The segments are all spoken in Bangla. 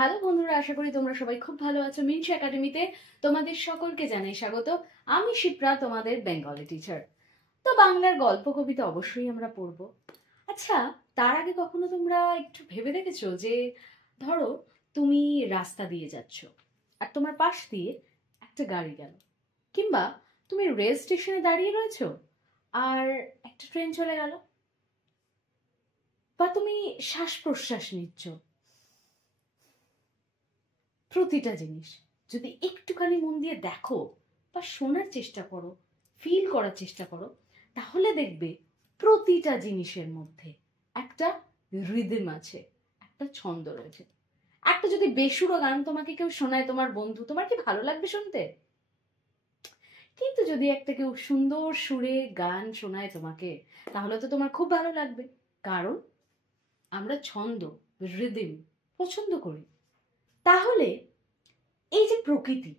হ্যালো বন্ধুরা, আশা করি তোমরা সবাই খুব ভালো আছো। মিনসি একাডেমিতে তোমাদের সকলকে জানাই স্বাগত। আমি শিপ্রা, তোমাদের বেঙ্গলি টিচার। তো বাংলার গল্প কবিতা অবশ্যই আমরা পড়বো। আচ্ছা, তার আগে কখনো তোমরা একটু ভেবে দেখেছো যে ধরো তুমি রাস্তা দিয়ে যাচ্ছ আর তোমার পাশ দিয়ে একটা গাড়ি গেল, কিংবা তুমি রেল স্টেশনে দাঁড়িয়ে রয়েছো আর একটা ট্রেন চলে গেল, বা তুমি শ্বাস প্রশ্বাস নিচ্ছ। প্রতিটা জিনিস যদি একটুখানি মন দিয়ে দেখো বা শোনার চেষ্টা করো, ফিল করার চেষ্টা করো, তাহলে দেখবে প্রতিটা জিনিসের মধ্যে একটা রিদম আছে, একটা ছন্দ রয়েছে। একটা যদি বেসুরো গান তোমাকে কেউ শোনায়, তোমার বন্ধু, তোমার কি ভালো লাগবে শুনতে? কিন্তু যদি একটা কেউ সুন্দর সুরে গান শোনায় তোমাকে, তাহলে তো তোমার খুব ভালো লাগবে। কারণ আমরা ছন্দ, রিদম পছন্দ করি। তাহলে এই যে প্রকৃতি,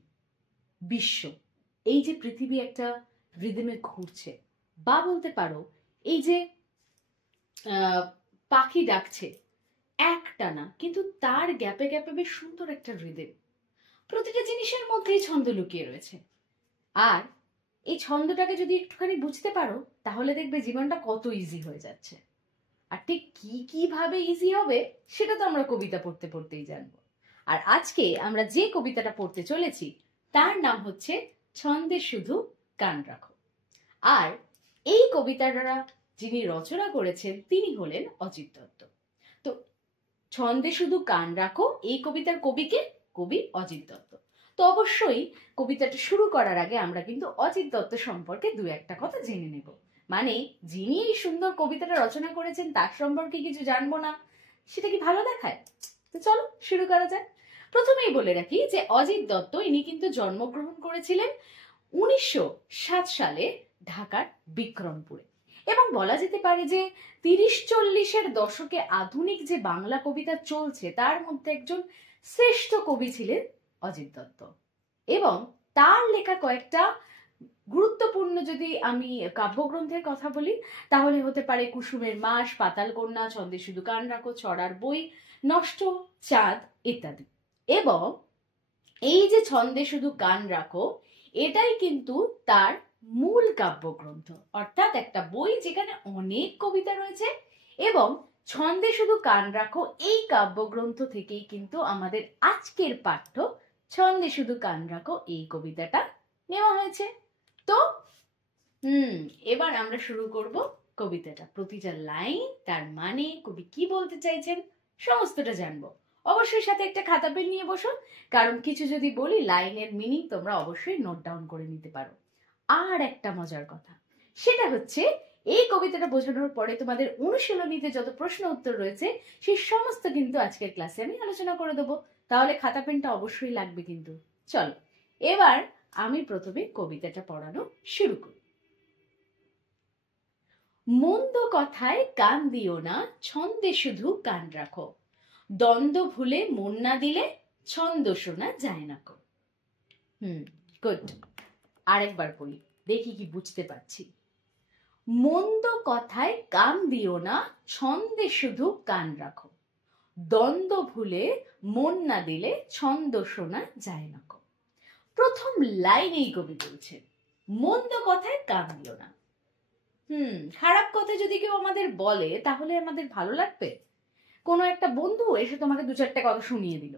বিশ্ব, এই যে পৃথিবী একটা রিদমে ঘুরছে, বা বলতে পারো এই যে পাখি ডাকছে একটানা, কিন্তু তার গ্যাপে গ্যাপে বেশ সুন্দর একটা রিদম। প্রতিটা জিনিসের মধ্যেই ছন্দ লুকিয়ে রয়েছে। আর এই ছন্দটাকে যদি একটুখানি বুঝতে পারো, তাহলে দেখবে জীবনটা কত ইজি হয়ে যাচ্ছে। আর ঠিক কিভাবে ইজি হবে সেটা তো আমরা কবিতা পড়তে পড়তেই জানবো। আর আজকে আমরা যে কবিতাটা পড়তে চলেছি তার নাম হচ্ছে ছন্দে শুধু কান রাখো। আর এই কবিতাটা যিনি রচনা করেছেন তিনি হলেন অজিত দত্ত। তো ছন্দে শুধু কান রাখো, এই কবিতার কবি অজিত দত্ত। তো অবশ্যই কবিতাটা শুরু করার আগে আমরা কিন্তু অজিত দত্ত সম্পর্কে দু একটা কথা জেনে নেব। মানে যিনি এই সুন্দর কবিতাটা রচনা করেছেন তার সম্পর্কে কিছু জানবো না, সেটা কি ভালো দেখায়? তো চলো শুরু করা যাক। প্রথমেই বলে রাখি যে অজিত দত্ত ইনি কিন্তু জন্মগ্রহণ করেছিলেন 1907 সালে ঢাকার বিক্রমপুরে। এবং বলা যেতে পারে যে 30-40-এর দশকে আধুনিক যে বাংলা কবিতা চলছে তার মধ্যে একজন শ্রেষ্ঠ কবি ছিলেন অজিত দত্ত। এবং তার লেখা কয়েকটা গুরুত্বপূর্ণ যদি আমি কাব্যগ্রন্থের কথা বলি, তাহলে হতে পারে কুসুমের মাস, পাতাল কন্যা, ছন্দে শুধু কান রাখো, ছড়ার বই, নষ্ট চাঁদ ইত্যাদি। এবং এই যে ছন্দে শুধু কান রাখো, এটাই কিন্তু তার মূল কাব্যগ্রন্থ, অর্থাৎ একটা বই যেখানে অনেক কবিতা রয়েছে। এবং ছন্দে শুধু কান রাখো এই কাব্যগ্রন্থ থেকেই কিন্তু আমাদের আজকের পাঠ্য ছন্দে শুধু কান রাখো এই কবিতাটা নেওয়া হয়েছে। তো এবার আমরা শুরু করব কবিতাটা। প্রতিটা লাইন, তার মানে, কবি কি বলতে চাইছেন, সমস্তটা জানবো। অবশ্যই সাথে একটা খাতা পেন নিয়ে বসো, কারণ কিছু যদি বলি লাইনের মিনিং তোমরা অবশ্যই নোট ডাউন করে নিতে পারো। আর একটা মজার কথা, সেটা হচ্ছে এই কবিতাটা বোঝানোর পরে তোমাদের অনুশীলনীতে যত প্রশ্ন উত্তর রয়েছে সেই সমস্ত কিন্তু আজকের ক্লাসে আমি আলোচনা করে দেবো। তাহলে খাতা পেনটা অবশ্যই লাগবে কিন্তু। চলো এবার আমি প্রথমে কবিতাটা পড়ানো শুরু করি। মন্দ কথায় কান দিও না, ছন্দে শুধু কান রাখো, দ্বন্দ্ব ভুলে মন না দিলে ছন্দ শোনা যায় না কো। গুড। আরেকবার পড়ি, দেখি কি বুঝতে পারছি। মন্দ কথায় কান দিও না, ছন্দে শুধু কান রাখো, দ্বন্দ্ব ভুলে মন না দিলে ছন্দ শোনা যায় না কো। প্রথম লাইনেই কবি বলছেন মন্দ কথায় কান দিও না। খারাপ কথা যদি কেউ আমাদের বলে তাহলে আমাদের ভালো লাগবে? কোনো একটা বন্ধু এসে তোমাকে দু চারটে কথা শুনিয়ে দিল,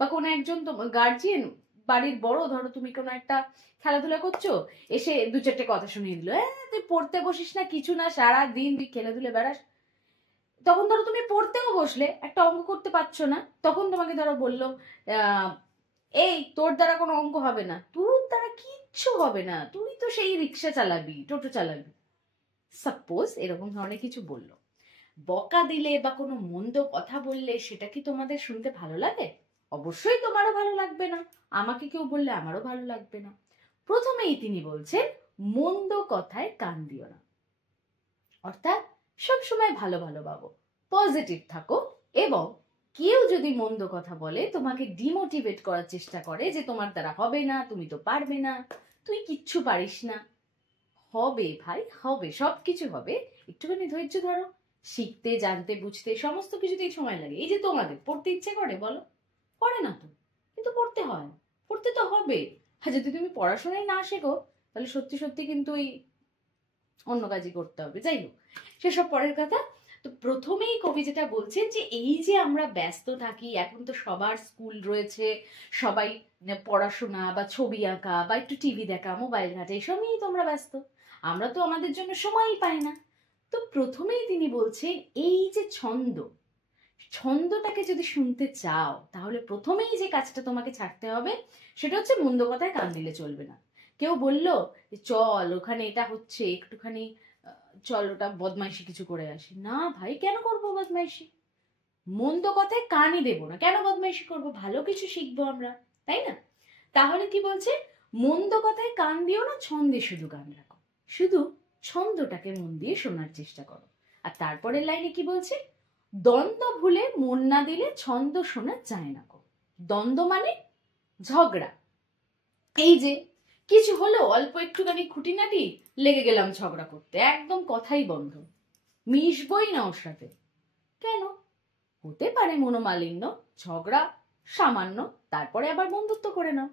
বা কোনো একজন গার্জিয়ান, বাড়ির বড়, ধরো তুমি কোনো একটা খেলাধুলা করছো, এসে দু চারটে কথা শুনিয়ে দিল, তুই পড়তে বসিস না, কিছু না, সারা দিন তুই খেলাধুলে বেড়াস। তখন ধরো তুমি পড়তেও বসলে, একটা অঙ্ক করতে পারছো না, তখন তোমাকে ধরো বললো এই তোর দ্বারা কোনো অঙ্ক হবে না, তোর দ্বারা কিচ্ছু হবে না, তুই তো সেই রিক্সা চালাবি, টোটো চালাবি, সাপোজ এরকম ধরনের কিছু বললো। বকা দিলে বা কোনো মন্দ কথা বললে সেটা কি তোমাদের শুনতে ভালো লাগে? অবশ্যই তোমারও ভালো লাগবে না, আমাকে কেউ বললে আমারও ভালো লাগবে না। প্রথমেই তিনি বলছেন মন্দ কথায় কান দিও না, অর্থাৎ সবসময় ভালো ভালো ভাবো, পজিটিভ থাকো। এবং কেউ যদি মন্দ কথা বলে, তোমাকে ডিমোটিভেট করার চেষ্টা করে যে তোমার দ্বারা হবে না, তুমি তো পারবে না, তুই কিচ্ছু পারিস না, হবে ভাই, হবে, সবকিছু হবে, একটুখানি ধৈর্য ধরো। শিখতে, জানতে, বুঝতে সমস্ত কিছুতেই সময় লাগে। এই যে তোমাদের পড়তে ইচ্ছে করে বলো, পড়ে না তো, কিন্তু পড়তে হয়, পড়তে তো হবে। আর যদি তুমি পড়াশোনায় না শেখো তাহলে সত্যি সত্যি কিন্তু ওই অন্য কাজই করতে হবে। যাই হোক, সেসব পরের কথা। তো প্রথমেই কবি যেটা বলছেন যে এই যে আমরা ব্যস্ত থাকি, এখন তো সবার স্কুল রয়েছে, সবাই পড়াশোনা বা ছবি আঁকা বা একটু টিভি দেখা, মোবাইল ঘাটা, এসব নিয়েই তো আমরা ব্যস্ত, আমরা তো আমাদের জন্য সময়ই পাই না। তো প্রথমেই তিনি বলছেন এই যে ছন্দ, ছন্দটাকে যদি শুনতে চাও তাহলে প্রথমেই যে কাজটা তোমাকে ছাড়তে হবে সেটা হচ্ছে মন্দ কথায় কান দিলে চলবে না। কেউ বলল যে চল ওখানে এটা হচ্ছে একটুখানি চল ওটা বদমাইশি কিছু করে আসি, না ভাই কেন করবো বদমাইশি, মন্দ কথায় কানই দেবো না, কেন বদমাইশি করবো, ভালো কিছু শিখবো আমরা, তাই না? তাহলে কি বলছে, মন্দ কথায় কান দিও না, ছন্দে শুধু কান রাখো, শুধু ছন্দটাকে মন দিয়ে শোনার চেষ্টা করো। আর তারপরের লাইনে কি বলছে, দ্বন্দ্ব ভুলে মন না দিলে ছন্দ শোনা যায় না গো। দ্বন্দ্ব মানে ঝগড়া, এই যে কিছু হলো অল্প একটুখানি খুঁটিনাটি লেগে গেলাম ঝগড়া করতে, একদম কথাই বন্ধ, মিশবই না ওর সাথে। কেন? হতে পারে মনোমালিন্য, ঝগড়া সামান্য, তারপরে আবার বন্ধুত্ব করে নাও।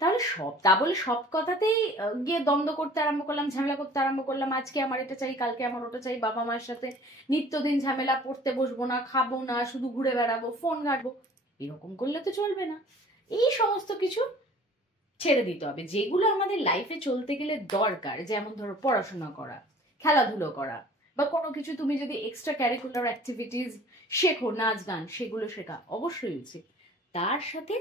তাহলে সব তা বলে সব কথাতেই গিয়ে দ্বন্দ্ব করতে আরম্ভ করলাম, ঝামেলা করতে আরম্ভ করলাম, আজকে আমার এটা চাই কালকে আমার ওটা চাই, বাবা মায়ের সাথে নিত্যদিন ঝামেলা, পড়তে বসবো না, খাবো না, শুধু ঘুরে বেড়াবো, ফোন ঘাটবো, এরকম করলে তো চলবে না। এই সমস্ত কিছু ছেড়ে দিতে হবে, যেগুলো আমাদের লাইফে চলতে গেলে দরকার, যেমন ধরো পড়াশোনা করা, খেলাধুলো করা, বা কোনো কিছু তুমি যদি এক্সট্রা ক্যারিকুলার অ্যাক্টিভিটিস শেখো, নাচ গান, সেগুলো শেখা অবশ্যই উচিত। তার সাথে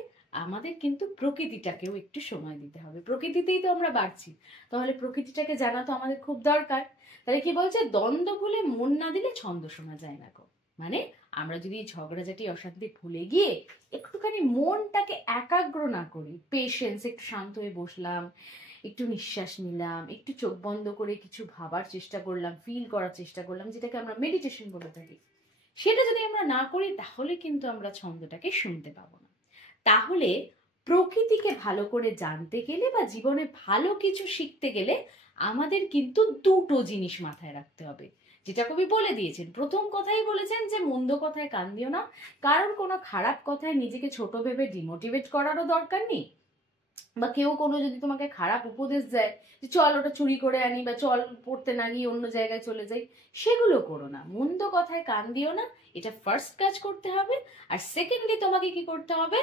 আমাদের কিন্তু প্রকৃতিটাকেও একটু সময় দিতে হবে, প্রকৃতিতেই তো আমরা বাড়ছি, তাহলে প্রকৃতিটাকে জানা তো আমাদের খুব দরকার। তাহলে কি বলছে, দ্বন্দ্ব ভুলে মন না দিলে ছন্দ শোনা যায় না গো। মানে আমরা যদি ঝগড়াঝাটি অশান্তি ভুলে গিয়ে একটুখানি মনটাকে একাগ্র না করি, পেশেন্স, একটু শান্ত হয়ে বসলাম, একটু নিঃশ্বাস নিলাম, একটু চোখ বন্ধ করে কিছু ভাবার চেষ্টা করলাম, ফিল করার চেষ্টা করলাম, যেটাকে আমরা মেডিটেশন বলে থাকি, সেটা যদি আমরা না করি তাহলে কিন্তু আমরা ছন্দটাকে শুনতে পাবো না। তাহলে প্রকৃতিকে ভালো করে জানতে গেলে বা জীবনে ভালো কিছু শিখতে গেলে আমাদের কিন্তু দুটো জিনিস মাথায় রাখতে হবে, যেটা কবি বলে দিয়েছেন। প্রথম কথাই বলেছেন যে মন্দ কথায় কান দিও না, কারণ কোনো খারাপ কথায় নিজেকে ছোট ভেবে ডিমোটিভেট করারও দরকার নেই, বা কেউ কোনো যদি তোমাকে খারাপ উপদেশ দেয় যে চল ওটা চুরি করে আনি বা চল পড়তে না গিয়ে অন্য জায়গায় চলে যাই, সেগুলো করো না, মন্দ কথায় কান দিও না, এটা ফার্স্ট কাজ করতে হবে। আর সেকেন্ডলি তোমাকে কি করতে হবে,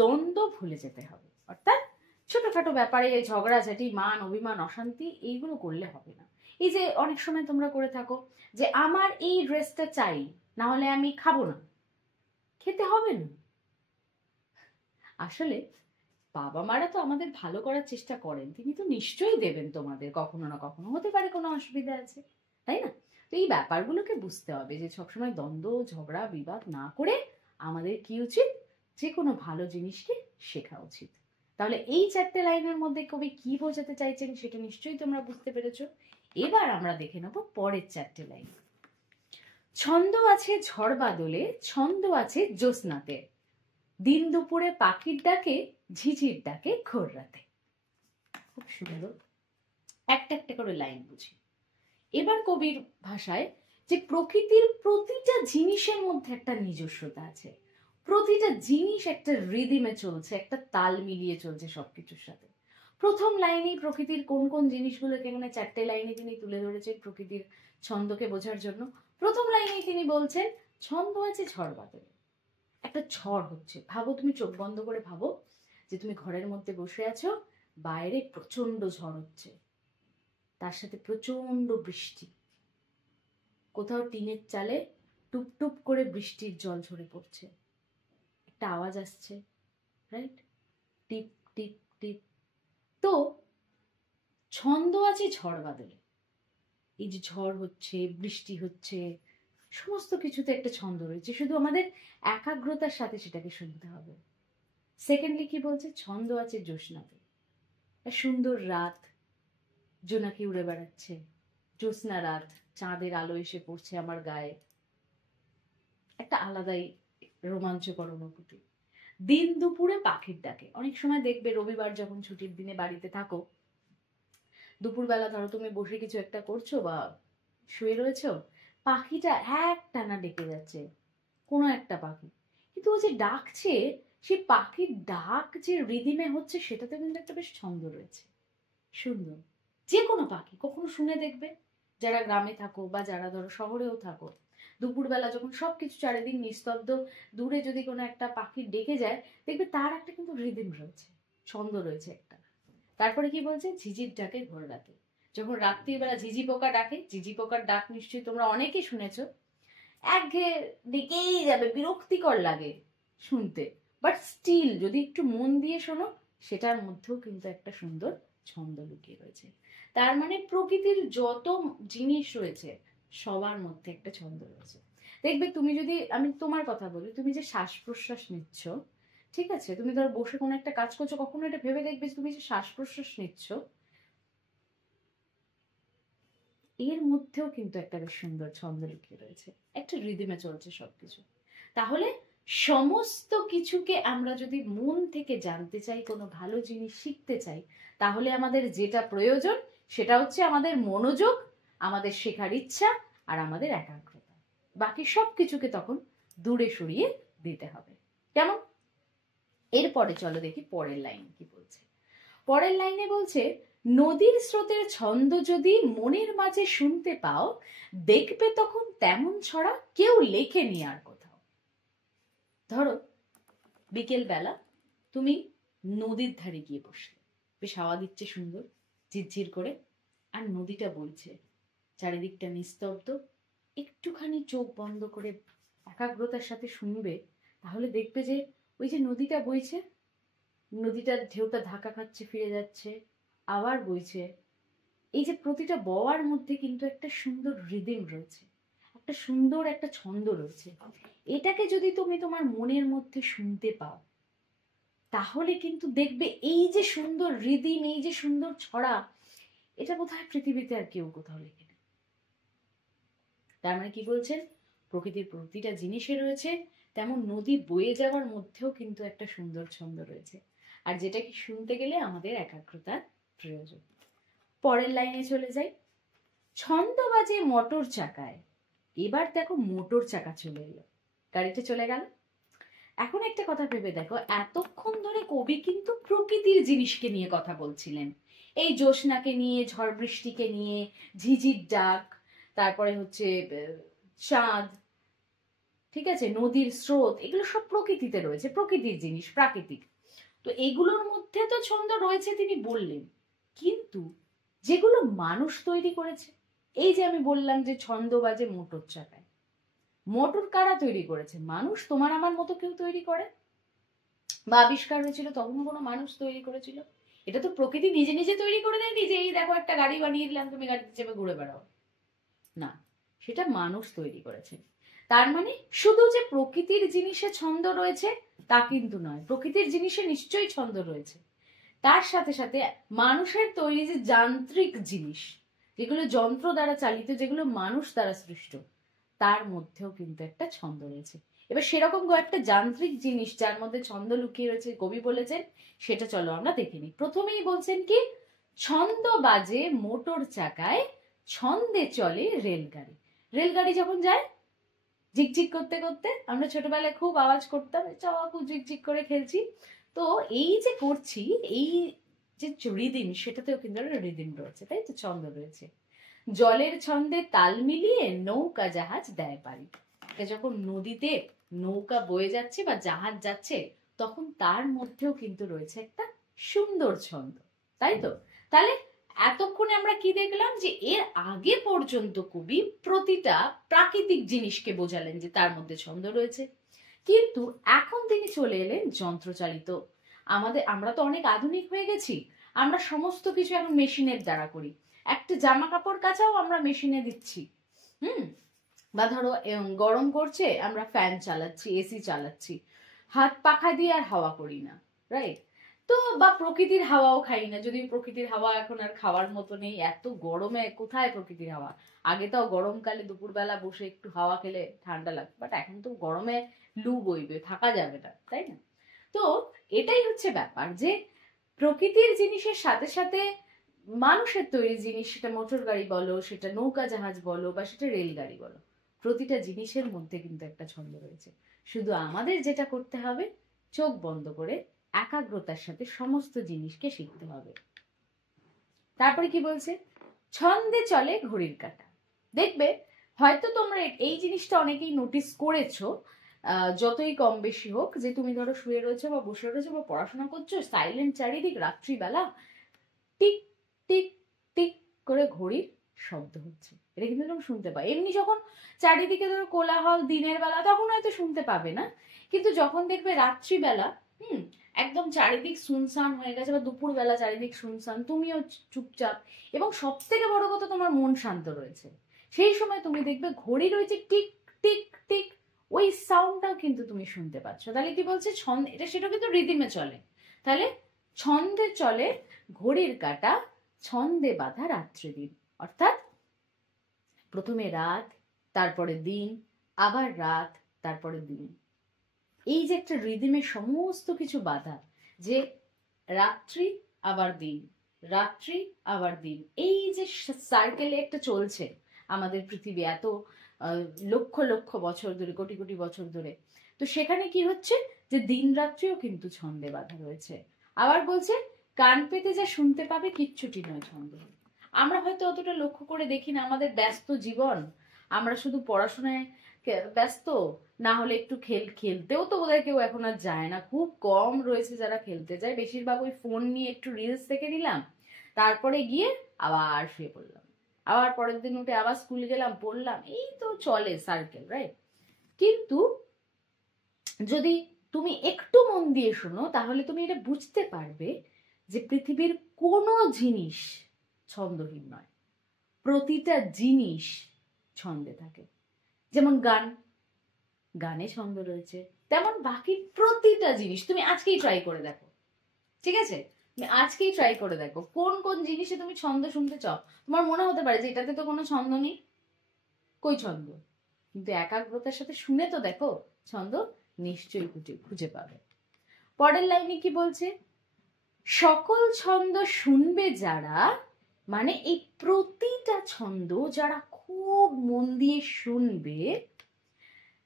দ্বন্দ্ব ভুলে যেতে হবে, অর্থাৎ ছোটখাটো ব্যাপারে ঝগড়াঝাটি, মান অভিমান, অশান্তি, এইগুলো করলে হবে না। এই যে অনেক সময় তোমরা করে থাকো যে আমার এই ড্রেসটা চাই, না হলে আমি খাবো না, খেতে হবে না। আসলে বাবা মারা তো আমাদের ভালো করার চেষ্টা করেন, তিনি তো নিশ্চয়ই দেবেন তোমাদের, কখনো না কখনো হতে পারে কোনো অসুবিধা আছে, তাই না? তো এই ব্যাপারগুলোকে বুঝতে হবে যে সবসময় দ্বন্দ্ব ঝগড়া বিবাদ না করে আমাদের কি উচিত, যে কোনো ভালো জিনিসকে শেখা উচিত। তাহলে এই চারটে লাইনের মধ্যে কবি কি বোঝাতে চাইছেন সেটা নিশ্চয়ই তোমরা বুঝতে পেরেছো। এবার আমরা দেখে নেব পরের চারটে লাইন। ছন্দ আছে ঝড় বাদলে, ছন্দ আছে জ্যোৎস্নাতে, দিন দুপুরে পাখির ডাকে, ঝিঝির ডাকে ঘোর রাতে। খুব সুন্দর, একটা একটা করে লাইন বুঝি। এবার কবির ভাষায় যে প্রকৃতির প্রতিটা জিনিসের মধ্যে একটা নিজস্বতা আছে, প্রতিটা জিনিস একটা রিদিমে চলছে, একটা তাল মিলিয়ে চলছে সবকিছুর সাথে। প্রথম লাইনেই প্রকৃতির কোন কোন জিনিসগুলোকে এখানে চারটে লাইনে তিনি তুলে ধরেছেন প্রকৃতির ছন্দকে বোঝার জন্য। প্রথম লাইনেই তিনি বলছেন ছন্দ আছে ঝড় বাদলে, একটা ঝড় হচ্ছে, ভাবো তুমি চোখ বন্ধ করে ভাবো যে তুমি ঘরের মধ্যে বসে আছো, বাইরে প্রচন্ড ঝড় হচ্ছে, তার সাথে প্রচন্ড বৃষ্টি, কোথাও টিনের চালে টুপ টুপ করে বৃষ্টির জল ঝরে পড়ছে, একটা আওয়াজ আসছে, রাইট, টিপ টিপ টিপ। তো ছন্দ আছে ঝড় বাদলে, এই যে ঝড় হচ্ছে, বৃষ্টি হচ্ছে, সমস্ত কিছুতে একটা ছন্দ রয়েছে, শুধু আমাদের একাগ্রতার সাথে সেটাকে শুনতে হবে। সেকেন্ডলি কি বলছে, ছন্দ আছে জ্যোৎস্নাতে, এক সুন্দর রাত, জোনাকি উড়ে বেড়াচ্ছে, জ্যোৎস্না রাত, চাঁদের আলো এসে পড়ছে আমার গায়ে, একটা আলাদাই রোমাঞ্চকর অনুভূতি। দিন দুপুরে পাখির ডাকে, অনেক সময় দেখবে রবিবার যখন ছুটির দিনে বাড়িতে থাকো, দুপুরবেলা ধরো তুমি বসে কিছু একটা করছো বা শুয়ে রয়েছো, পাখিটা এক টানা ডেকে যাচ্ছে, কোনো একটা পাখি, কিন্তু ও যে ডাকছে সেই পাখির ডাক যে রিদিমে হচ্ছে সেটাতে কিন্তু একটা বেশ ছন্দ রয়েছে, সুন্দর। যে কোনো পাখি কখনো শুনে দেখবে, যারা গ্রামে থাকো বা যারা ধরো শহরেও থাকো, দুপুরবেলা যখন সবকিছু চারিদিক নিস্তব্ধ, দূরে যদি কোনো একটা পাখি ডেকে যায়, দেখবে তার একটা কিন্তু রিদিম রয়েছে, ছন্দ রয়েছে একটা। তারপরে কি বলছে, ঝিঝির ডাকে ভোর রাতে। যখন রাত্রির বেলা ঝিঝি পোকা ডাকে, ঝিঝি পোকার ডাক নিশ্চয়ই তোমরা অনেকেই শুনেছো। একঘেয়ে ডেকেই যাবে, বিরক্তিকর লাগে শুনতে, বাট স্টিল যদি একটু মন দিয়ে শোনো, সেটার মধ্যেও কিন্তু একটা সুন্দর ছন্দ লুকিয়ে রয়েছে। তার মানে প্রকৃতির যত জিনিস রয়েছে সবার মধ্যে একটা ছন্দ রয়েছে। দেখবে তুমি যদি, আমি তোমার কথা বলি, তুমি যে শ্বাস প্রশ্বাস নিচ্ছ, ঠিক আছে, তুমি ধরো বসে কোনো একটা কাজ করছো, কখনো এটা ভেবে দেখবে যে তুমি যে শ্বাস প্রশ্বাস নিচ্ছ এর মধ্যেও কিন্তু একটা বেশ সুন্দর ছন্দ লুকিয়ে রয়েছে, একটা রিদিমে চলছে সবকিছু। তাহলে সমস্ত কিছুকে আমরা যদি মন থেকে জানতে চাই, কোনো ভালো জিনিস শিখতে চাই, তাহলে আমাদের যেটা প্রয়োজন সেটা হচ্ছে আমাদের মনোযোগ, আমাদের শেখার ইচ্ছা আর আমাদের একাগ্রতা। বাকি সব কিছুকে তখন দূরে সরিয়ে দিতে হবে। কেমন? এরপরে চলো দেখি পরের লাইন কি বলছে। পরের লাইনে বলছে, নদীর স্রোতের ছন্দ যদি মনের মাঝে শুনতে পাও, দেখবে তখন তেমন ছড়া কেউ লেখেনি আর কোথাও। ধরো বিকেল বেলা তুমি নদীর ধারে গিয়ে বসলে, বেশ হাওয়া দিচ্ছে সুন্দর ঝিরঝির করে, আর নদীটা বইছে, চারিদিকটা নিস্তব্ধ, একটুখানি চোখ বন্ধ করে একাগ্রতার সাথে শুনবে, তাহলে দেখবে যে ওই যে নদীটা বইছে, নদীটার ঢেউটা ধাক্কা খাচ্ছে, ফিরে যাচ্ছে, আবার বইছে, এই যে প্রতিটা বওয়ার মধ্যে কিন্তু একটা সুন্দর রিদিম রয়েছে, একটা সুন্দর একটা ছন্দ রয়েছে। এটাকে যদি তুমি তোমার মনের মধ্যে শুনতে পাও, তাহলে কিন্তু দেখবে এই যে সুন্দর রিদিম, এই যে সুন্দর ছড়া, এটা বোধহয় পৃথিবীতে আর কেউ কোথাও লেখে না। তার মানে কি বলছেন, প্রকৃতির প্রতিটা জিনিসে রয়েছে, তেমন নদী বয়ে যাওয়ার মধ্যেও কিন্তু একটা সুন্দর ছন্দ রয়েছে, আর যেটা কি শুনতে গেলে আমাদের একাগ্রতার প্রয়োজন। পরের লাইনে চলে যাই। ছন্দ বাজে মোটর চাকায়, এবার দেখো মোটর চাকা চলে এলো, গাড়িটা চলে গেল। এখন একটা কথা ভেবে দেখো, এতক্ষণ ধরে কবি কিন্তু প্রকৃতির জিনিসকে নিয়ে কথা বলছিলেন, এই জ্যোৎস্নাকে নিয়ে, ঝড় বৃষ্টিকে নিয়ে, ঝিঝির ডাক, তারপরে হচ্ছে চাঁদ, ঠিক আছে, নদীর স্রোত, এগুলো সব প্রকৃতিতে রয়েছে, প্রকৃতির জিনিস, প্রাকৃতিক। তো এগুলোর মধ্যে তো ছন্দ রয়েছে তিনি বললেন, কিন্তু যেগুলো মানুষ তৈরি করেছে, এই যে আমি বললাম যে ছন্দ বাজে মোটর চাকায়, মোটর কারা তৈরি করেছে? মানুষ, তোমার আমার মতো কেউ তৈরি করে বা আবিষ্কার হয়েছিল তখন কোনো মানুষ তৈরি করেছিল? এটা তো প্রকৃতি নিজে নিজে তৈরি করে দেয়নি যে এই দেখো একটা গাড়ি বানিয়ে দিলাম, তুমি গাড়িতে চেপে ঘুরে বেড়াও। না, সেটা মানুষ তৈরি করেছে। তার মানে শুধু যে প্রকৃতির জিনিসে ছন্দ রয়েছে তা কিন্তু নয়, প্রকৃতির জিনিসে নিশ্চয়ই ছন্দ রয়েছে, তার সাথে সাথে মানুষের তৈরি যে যান্ত্রিক জিনিস, যেগুলো যন্ত্র দ্বারা চালিত, যেগুলো মানুষ দ্বারা সৃষ্ট, তার মধ্যেও কিন্তু একটা ছন্দ রয়েছে। এবার সেরকম একটা যান্ত্রিক জিনিস যার মধ্যে ছন্দ লুকিয়ে রয়েছে কবি বলেছেন, সেটা চলো আমরা দেখে নিই। প্রথমেই বলছেন কি, ছন্দ বাজে মোটর চাকায়, ছন্দে চলে রেলগাড়ি। রেলগাড়ি যখন যায় ঝিকঝিক করতে করতে, আমরা ছোটবেলায় খুব আওয়াজ করতাম, খুব ঝিকঝিক করে খেলছি, তো এই যে করছি, এই যে রিদিম, সেটাতেও কিন্তু রিদিম রয়েছে, তাই তো, ছন্দ রয়েছে। জলের ছন্দে তাল মিলিয়ে নৌকা জাহাজ দেয় পারি। যখন নদীতে নৌকা বয়ে যাচ্ছে বা জাহাজ যাচ্ছে, তখন তার মধ্যেও কিন্তু রয়েছে একটা সুন্দর ছন্দ, তাই তো? তাহলে এতক্ষণে আমরা কি দেখলাম, যে এর আগে পর্যন্ত কবি প্রতিটা প্রাকৃতিক জিনিসকে বোঝালেন যে তার মধ্যে ছন্দ রয়েছে, কিন্তু এখন তিনি চলে এলেন যন্ত্রচালিত। আমরা তো অনেক আধুনিক হয়ে গেছি, আমরা সমস্ত কিছু এখন মেশিনের দ্বারা করি, একটা জামা কাপড় কাচাও আমরা মেশিনে দিচ্ছি, বা ধরো গরম করছে, আমরা ফ্যান চালাচ্ছি, এসি চালাচ্ছি, হাত পাখা দিয়ে আর হাওয়া করি না, রাইট? তো বা প্রকৃতির হাওয়াও খাই না, যদি প্রকৃতির হাওয়া এখন আর খাওয়ার মতো নেই, এত গরমে কোথায় প্রকৃতির হাওয়া। আগে তো গরমকালে দুপুরবেলা বসে একটু হাওয়া খেলে ঠান্ডা লাগবে, বাট এখন তো গরমে লু বইবে, থাকা যাবে না, তাই না? তো এটাই হচ্ছে ব্যাপার, যে প্রকৃতির জিনিসের সাথে সাথে মানুষের তৈরি জিনিস, সেটা মোটর গাড়ি বলো, সেটা নৌকা জাহাজ বলো, বা সেটা রেলগাড়ি বলো, প্রতিটা জিনিসের মধ্যে কিন্তু একটা ছন্দ রয়েছে। শুধু আমাদের যেটা করতে হবে, চোখ বন্ধ করে একাগ্রতার সাথে সমস্ত জিনিসকে শিখতে হবে। তারপরে কি বলছে, ছন্দে চলে ঘড়ির কাঁটা। দেখবে হয়তো তোমরা এই জিনিসটা অনেকেই নোটিস করেছো, যতই কম বেশি হোক, যে তুমি ধরো শুয়ে রয়েছো বা বসে রয়েছো বা পড়াশোনা করছো, সাইলেন্ট চারিদিক, রাত্রিবেলা টিক টিক টিক করে ঘড়ির শব্দ হচ্ছে, এটা কিন্তু তুমি শুনতে পাই। এমনি যখন চারিদিকে ধরো কোলাহল দিনের বেলা তখন হয়তো শুনতে পাবে না, কিন্তু যখন দেখবে রাত্রিবেলা একদম চারিদিক শুনশান হয়ে গেছে, বা দুপুর বেলা চারিদিক শুনশান, তুমিও চুপচাপ, এবং সব থেকে বড় কথা তোমার মন শান্ত রয়েছে, সেই সময় তুমি দেখবে ঘড়ি রয়েছে টিক টিক টিক, ওই সাউন্ডটাও কিন্তু তুমি শুনতে পাচ্ছ। তাহলে কি বলছে, ছন্দ, এটা সেটা কিন্তু রিদিমে চলে। তাহলে ছন্দে চলে ঘড়ির কাঁটা, ছন্দে বাঁধা রাত্রি দিন। অর্থাৎ প্রথমে রাত, তারপরে দিন, আবার রাত, তারপরে দিন, এই যে একটা রিদিমের সমস্ত কিছু বাঁধা, যে রাত্রি আবার দিন, রাত্রি আবার দিন, এই যে সার্কেলে একটা চলছে আমাদের পৃথিবী এত লক্ষ লক্ষ বছর ধরে, কোটি কোটি বছর ধরে। তো সেখানে কি হচ্ছে, যে দিন রাত্রিও কিন্তু ছন্দে বাঁধা রয়েছে। আবার বলছে, কান পেতে যা শুনতে পাবে কিচ্ছুটি নয় ছন্দ। আমরা হয়তো অতটা লক্ষ্য করে দেখি না, আমাদের ব্যস্ত জীবন, আমরা শুধু পড়াশোনায় ব্যস্ত, না হলে একটু খেলতেও তো বোধহয় কেউ এখন আর যায় না, খুব কম রয়েছে যারা খেলতে যায়, বেশিরভাগ ওই ফোন নিয়ে একটু রিলস দেখে নিলাম, তারপরে গিয়ে আবার শুয়ে পড়লাম, আবার পরের দিন উঠে আবার স্কুল গেলাম, পড়লাম, এই তো চলে সার্কেল, রাইট? কিন্তু যদি তুমি একটু মন দিয়ে শোনো, তাহলে তুমি এটা বুঝতে পারবে যে পৃথিবীর কোনো জিনিস ছন্দহীন নয়, প্রতিটা জিনিস ছন্দে থাকে। যেমন গান, গানে ছন্দ রয়েছে, তেমন বাকি প্রতিটা জিনিস। তুমি আজকেই ট্রাই করে দেখো, ঠিক আছে? তুমি আজকেই ট্রাই করে দেখো কোন কোন জিনিসে তুমি ছন্দ শুনতে চাও। তোমার মনে হতে পারে যে এটাতে তো কোনো ছন্দ নেই, কই ছন্দ? কিন্তু একাগ্রতার সাথে শুনে তো দেখো, ছন্দ নিশ্চয়ই খুঁজে পাবে। পরের লাইনে কি বলছে, সকল ছন্দ শুনবে যারা, মানে এই প্রতিটা ছন্দ যারা খুব মন দিয়ে শুনবে,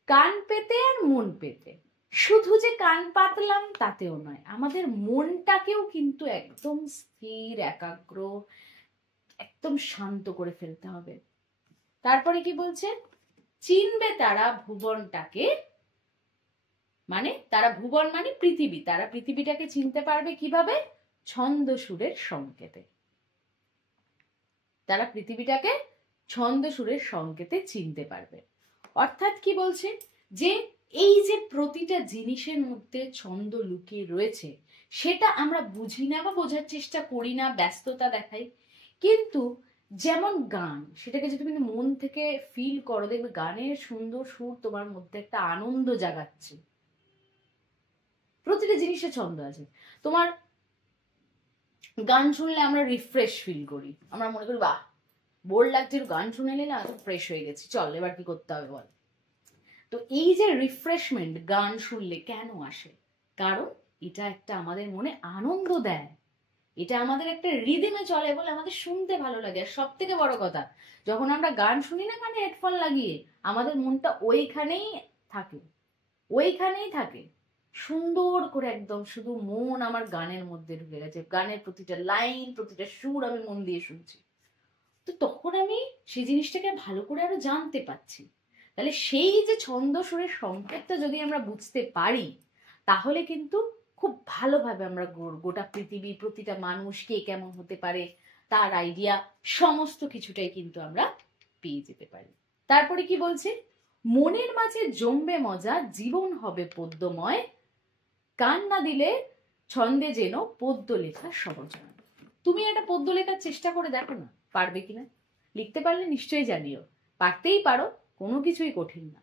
কান পেতে আর মন পেতে, শুধু যে কান পাতলাম তাতেও নয়, আমাদের মনটাকেও কিন্তু একদম স্থির, একাগ্র, একদম শান্ত করে ফেলতে হবে। তারপরে কি বলছে, চিনবে তারা ভুবনটাকে, মানে তারা ভুবন মানে পৃথিবী, তারা পৃথিবীটাকে চিনতে পারবে কিভাবে, ছন্দ সুরের সংকেতে। তারা পৃথিবীটাকে ছন্দ সুরের সংকেতে চিনতে পারবে। অর্থাৎ কি বলছে, যে এই যে প্রতিটা জিনিসের মধ্যে ছন্দ লুকিয়ে রয়েছে, সেটা আমরা বুঝি না বা বোঝার চেষ্টা করি না, ব্যস্ততা দেখাই। কিন্তু যেমন গান, সেটাকে যদি তুমি মন থেকে ফিল করো, দেখবে গানের সুন্দর সুর তোমার মধ্যে একটা আনন্দ জাগাচ্ছে। প্রতিটা জিনিসে ছন্দ আছে। তোমার গান শুনলে আমরা রিফ্রেশ ফিল করি, আমরা মনে করি বাহ, বোর লাগছে, গান শুনে নিলাম, ফ্রেশ হয়ে গেছি, চল এবার কি করতে হবে বল। তো এই যে রিফ্রেশমেন্ট গান শুনলে কেন আসে, কারণ এটা একটা আমাদের মনে আনন্দ দেয়, এটা আমাদের একটা রিদিমে চলে বলে আমাদের শুনতে ভালো লাগে। আর সব থেকে বড় কথা, যখন আমরা গান শুনি না কানে হেডফোন লাগিয়ে, আমাদের মনটা ওইখানেই থাকে, ওইখানেই থাকে সুন্দর করে, একদম শুধু মন আমার গানের মধ্যে ঢুকে গেছে, গানের প্রতিটা লাইন, প্রতিটা সুর আমি মন দিয়ে শুনছি। তো তখন আমি সেই জিনিসটাকে ভালো করে আরো জানতে পাচ্ছি। তাহলে সেই যে ছন্দ সুরের সংকেতটা যদি আমরা বুঝতে পারি, তাহলে কিন্তু খুব ভালোভাবে আমরা গোটা পৃথিবী, প্রতিটা মানুষ কে কেমন হতে পারে তার আইডিয়া, সমস্ত কিছুটাই কিন্তু আমরা পেয়ে যেতে পারি। তারপরে কি বলছে, মনের মাঝে জমবে মজা, জীবন হবে পদ্যময়, কান না দিলে ছন্দে যেন পদ্য লেখা সহজ নয়। তুমি একটা পদ্য লেখার চেষ্টা করে দেখো না, পারবে কিনা। লিখতে পারলে নিশ্চয়ই জানিও, পারতেই পারো, কোনো কিছুই কঠিন না।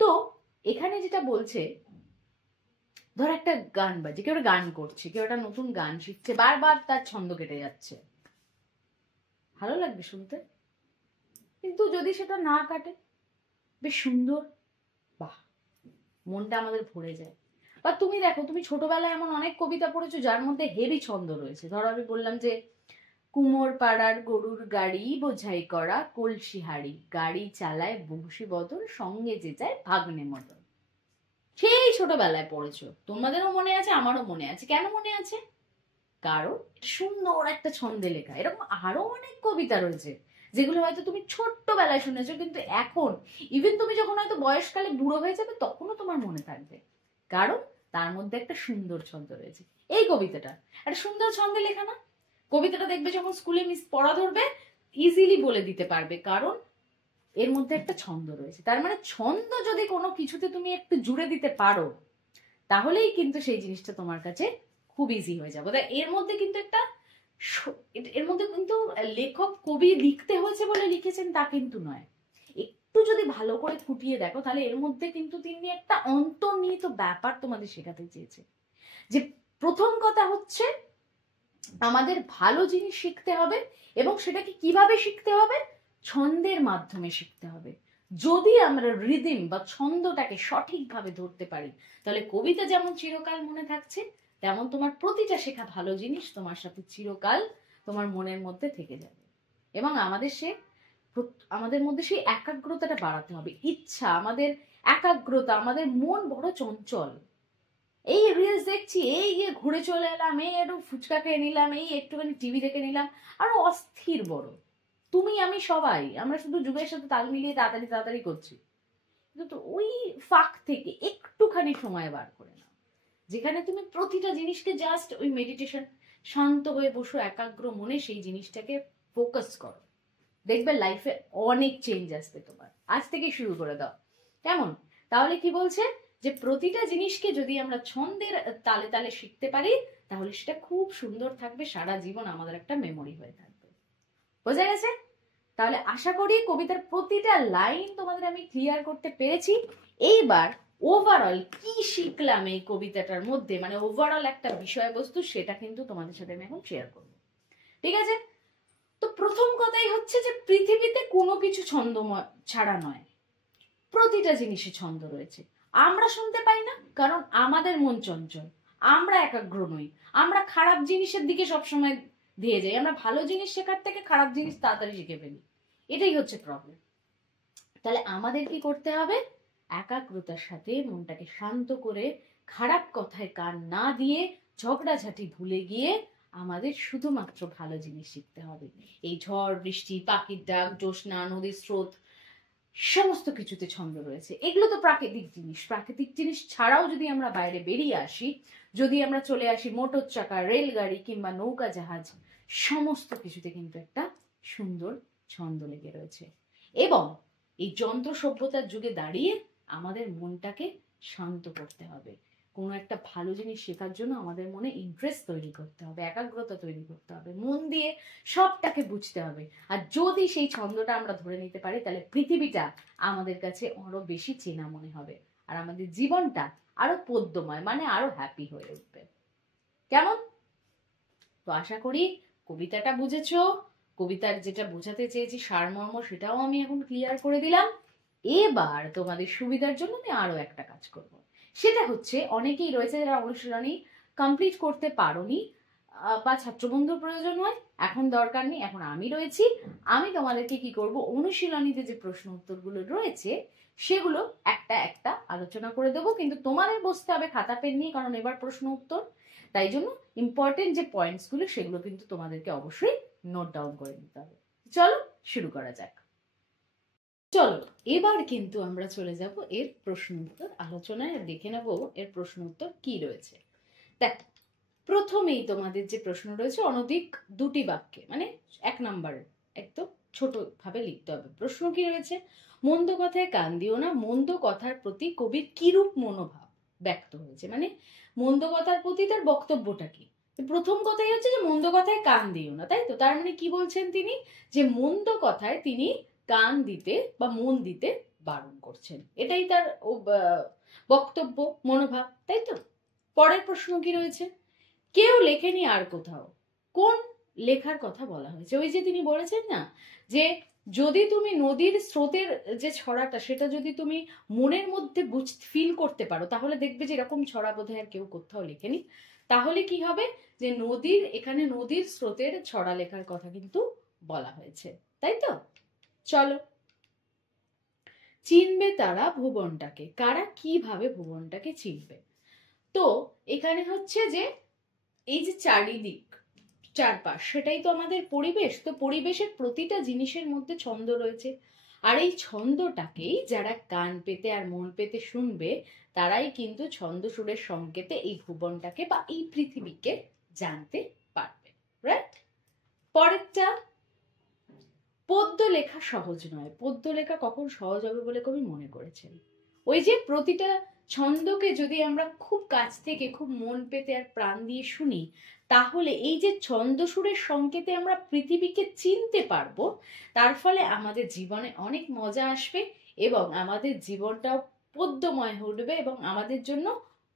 তো এখানে যেটা বলছে, ধর একটা গান বাজে, কেউ একটা গান করছে, কেউ একটা নতুন গান শিখছে, বারবার তার ছন্দ কেটে যাচ্ছে, ভালো লাগবে শুনতে। কিন্তু যদি সেটা না কাটে, বেশ সুন্দর, বাহ, মনটা আমাদের ভরে যায়। বা তুমি দেখো, তুমি ছোটবেলায় এমন অনেক কবিতা পড়েছো যার মধ্যে হেভি ছন্দ রয়েছে। ধরো আমি বললাম যে, কুমোর পাড়ার গরুর গাড়ি বোঝাই করা কলসি হাড়ি, গাড়ি চালায় বংশী বদল, সঙ্গে যে যায় ভাগ্নে মদন। সেই ছোটবেলায় পড়েছো, তোমাদেরও মনে আছে, আমারও মনে আছে। কেন মনে আছে? কারণ সুন্দর একটা ছন্দে লেখা। এরকম আরো অনেক কবিতা রয়েছে যেগুলো হয়তো তুমি ছোট্টবেলায় শুনেছো, কিন্তু এখন ইভেন তুমি যখন হয়তো বয়সকালে বুড়ো হয়ে যাবে তখনও তোমার মনে থাকবে, কারণ তার মধ্যে একটা সুন্দর ছন্দ রয়েছে। এই কবিতাটা একটা সুন্দর ছন্দে লেখা না? কবিতাটা দেখবে যখন স্কুলে মিস পড়া ধরবে ইজিলি বলে দিতে পারবে, কারণ এর মধ্যে একটা ছন্দ রয়েছে। তার মানে ছন্দ যদি কোনো কিছুতে তুমি একটু জুড়ে দিতে পারো তাহলেই কিন্তু সেই জিনিসটা তোমার কাছে খুব ইজি হয়ে যাবে। তাই এর মধ্যে কিন্তু একটা এর মধ্যে কিন্তু লেখক কবি লিখতে হয়েছে বলে লিখেছেন তা কিন্তু নয়। একটু যদি ভালো করে ফুটিয়ে দেখো তাহলে এর মধ্যে কিন্তু তিনি একটা অন্তর্নিহিত ব্যাপার তোমাদের শেখাতে চেয়েছে। যে প্রথম কথা হচ্ছে আমাদের ভালো জিনিস শিখতে হবে, এবং সেটাকে কিভাবে শিখতে হবে? ছন্দের মাধ্যমে শিখতে হবে। যদি আমরা রিদিম বা ছন্দটাকে সঠিকভাবে ধরতে পারি তাহলে কবিতা যেমন চিরকাল মনে থাকছে, তেমন তোমার প্রতিটা শেখা ভালো জিনিস তোমার সাথে চিরকাল তোমার মনের মধ্যে থেকে যাবে। এবং আমাদের মধ্যে সেই একাগ্রতাটা বাড়াতে হবে, ইচ্ছা, আমাদের একাগ্রতা, আমাদের মন বড় চঞ্চল। এই রিলস দেখছি, এই গিয়ে ঘুরে চলে এলাম, এই একটু ফুচকা খেয়ে নিলাম, এই একটুখানি টিভি দেখে নিলাম, আরো অস্থির বড়। তুমি আমি সবাই আমরা শুধু যুগের সাথে তাল মিলিয়ে তাড়াতাড়ি তাড়াতাড়ি করছি, কিন্তু ওই ফাঁক থেকে একটুখানি সময় বার করে নাও, যেখানে তুমি প্রতিটা জিনিসকে জাস্ট ওই মেডিটেশন, শান্ত হয়ে বসো একাগ্র মনে সেই জিনিসটাকে ফোকাস করো। দেখবে লাইফে অনেক চেঞ্জ আসবে তোমার। আজ থেকে শুরু করে দাও, কেমন? তাহলে কি বলছে যে প্রতিটা জিনিসকে যদি আমরা ছন্দের তালে তালে শিখতে পারি তাহলে সেটা খুব সুন্দর থাকবে, সারা জীবন আমাদের একটা মেমোরি হয়ে থাকবে। বোঝা গেছে? তাহলে আশা করি কবিতার প্রতিটা লাইন তোমাদের আমি ক্লিয়ার করতে পেরেছি। এইবার ওভারঅল কি শিখলাম এই কবিতাটার মধ্যে, মানে ওভারঅল একটা বিষয়বস্তু, সেটা কিন্তু তোমাদের সাথে আমি এখন শেয়ার করবো। ঠিক আছে? তো প্রথম কথাই হচ্ছে যে পৃথিবীতে কোনো কিছু ছন্দ ছাড়া নয়, প্রতিটা জিনিসে ছন্দ রয়েছে। আমরা শুনতে পাই না কারণ আমাদের মন চঞ্চল, আমরা একাগ্র নই, আমরা খারাপ জিনিসের দিকে সবসময় দিয়ে যাই, আমরা ভালো জিনিস শেখার থেকে খারাপ জিনিস তাড়াতাড়ি শিখে ফেলি, এটাই হচ্ছে প্রবলেম। তাহলে আমাদের কি করতে হবে? একাগ্রতার সাথে মনটাকে শান্ত করে খারাপ কথায় কান না দিয়ে ঝগড়াঝাটি ভুলে গিয়ে আমাদের শুধুমাত্র ভালো জিনিস শিখতে হবে। এই ঝড় বৃষ্টি, পাখির ডাক, জ্যোৎস্না, নদীর স্রোত, সমস্ত কিছুতে ছন্দ রয়েছে। এগুলো তো প্রাকৃতিক জিনিস। প্রাকৃতিক জিনিস ছাড়াও যদি আমরা বাইরে বেরিয়ে আসি, যদি আমরা চলে আসি মোটর চাকা, রেলগাড়ি কিংবা নৌকা জাহাজ, সমস্ত কিছুতে কিন্তু একটা সুন্দর ছন্দ লেগে রয়েছে। এবং এই যন্ত্র সভ্যতার যুগে দাঁড়িয়ে আমাদের মনটাকে শান্ত করতে হবে। কোনো একটা ভালো জিনিস শেখার জন্য আমাদের মনে ইন্টারেস্ট তৈরি করতে হবে, একাগ্রতা তৈরি করতে হবে, মন দিয়ে সবটাকে বুঝতে হবে। আর যদি সেই ছন্দটা আমরা ধরে নিতে পারি তাহলে পৃথিবীটা আমাদের কাছে আরো বেশি চেনা মনে হবে, আর আমাদের জীবনটা আরো পদ্যময়, মানে আরো হ্যাপি হয়ে উঠবে। কেমন? তো আশা করি কবিতাটা বুঝেছো। কবিতার যেটা বোঝাতে চেয়েছি সারমর্ম সেটাও আমি এখন ক্লিয়ার করে দিলাম। এবার তোমাদের সুবিধার জন্য আমি আরো একটা কাজ করব, সেটা হচ্ছে অনেকেই রয়েছে যারা অনুশীলনী কমপ্লিট করতে পারোনি বা ছাত্রবন্ধুর প্রয়োজন হয়, এখন দরকার নেই, এখন আমি রয়েছি। আমি তোমাদেরকে কি করব, অনুশীলনীতে যে প্রশ্ন উত্তরগুলো রয়েছে সেগুলো একটা একটা আলোচনা করে দেবো, কিন্তু তোমাদের বসতে হবে খাতা পেন নিয়ে, কারণ এবার প্রশ্ন উত্তর। তাই জন্য ইম্পর্টেন্ট যে পয়েন্টস গুলো সেগুলো কিন্তু তোমাদেরকে অবশ্যই নোট ডাউন করে নিতে হবে। চলো শুরু করা যাক। চলো এবার কিন্তু আমরা চলে যাব এর প্রশ্ন উত্তর আলোচনায়, দেখে নেব এর প্রশ্ন উত্তর কি রয়েছে। দেখ, প্রথমেই তোমাদের যে প্রশ্ন রয়েছে অনধিক দুটি বাক্যে, মানে 1 নম্বরের একদম ছোট ভাবে লিখতে হবে। প্রশ্ন কি রয়েছে? মন্দ কথায় কান দিও না, মন্দ কথার প্রতি কবির কিরূপ মনোভাব ব্যক্ত হয়েছে, মানে মন্দ কথার প্রতি তার বক্তব্যটা কি। প্রথম কথাই হচ্ছে যে মন্দ কথায় কান দিও না, তাই তো? তার মানে কি বলছেন তিনি? যে মন্দ কথায় তিনি কান দিতে বা মন দিতে বারণ করছেন, এটাই তার বক্তব্য, মনোভাব, তাই তো? পরের প্রশ্ন কি রয়েছে? কেউ লেখেনি আর কোথাও, কোন লেখার কথা বলা হয়েছে? ওই যে তিনি বলেছেন না যে যদি তুমি নদীর স্রোতের যে ছড়াটা সেটা যদি তুমি মনের মধ্যে ফিল করতে পারো তাহলে দেখবে যে এরকম ছড়া বোধহয় আর কেউ কোথাও লেখেনি। তাহলে কি হবে? যে এখানে নদীর স্রোতের ছড়া লেখার কথা কিন্তু বলা হয়েছে, তাই তো? চলো চিনবে তারা ভুবনটাকে। কারা কিভাবে ভুবনটাকে চিনবে? তো এখানে হচ্ছে যে এই যে চারিদিক চারপাশ, সেটাই তো আমাদের পরিবেশ। তো পরিবেশের প্রতিটা জিনিসের মধ্যে ছন্দ রয়েছে, আর এই ছন্দটাকেই যারা কান পেতে আর মন পেতে শুনবে তারাই কিন্তু ছন্দ সুরের সংকেতে এই ভুবনটাকে বা এই পৃথিবীকে জানতে পারবে। রাইট? পরেরটা, পদ্য লেখা সহজ নয়। পদ্য লেখা কখন সহজ হবে বলে কবি মনে করেছেন? ওই যে প্রতিটা ছন্দকে যদি আমরা খুব কাছ থেকে খুব মন পেতে আর প্রাণ দিয়ে শুনি, তাহলে এই যে ছন্দ সুরের সংকেতে আমরা পৃথিবীকে চিনতে পারবো, তার ফলে আমাদের জীবনে অনেক মজা আসবে এবং আমাদের জীবনটাও পদ্যময় হয়ে উঠবে এবং আমাদের জন্য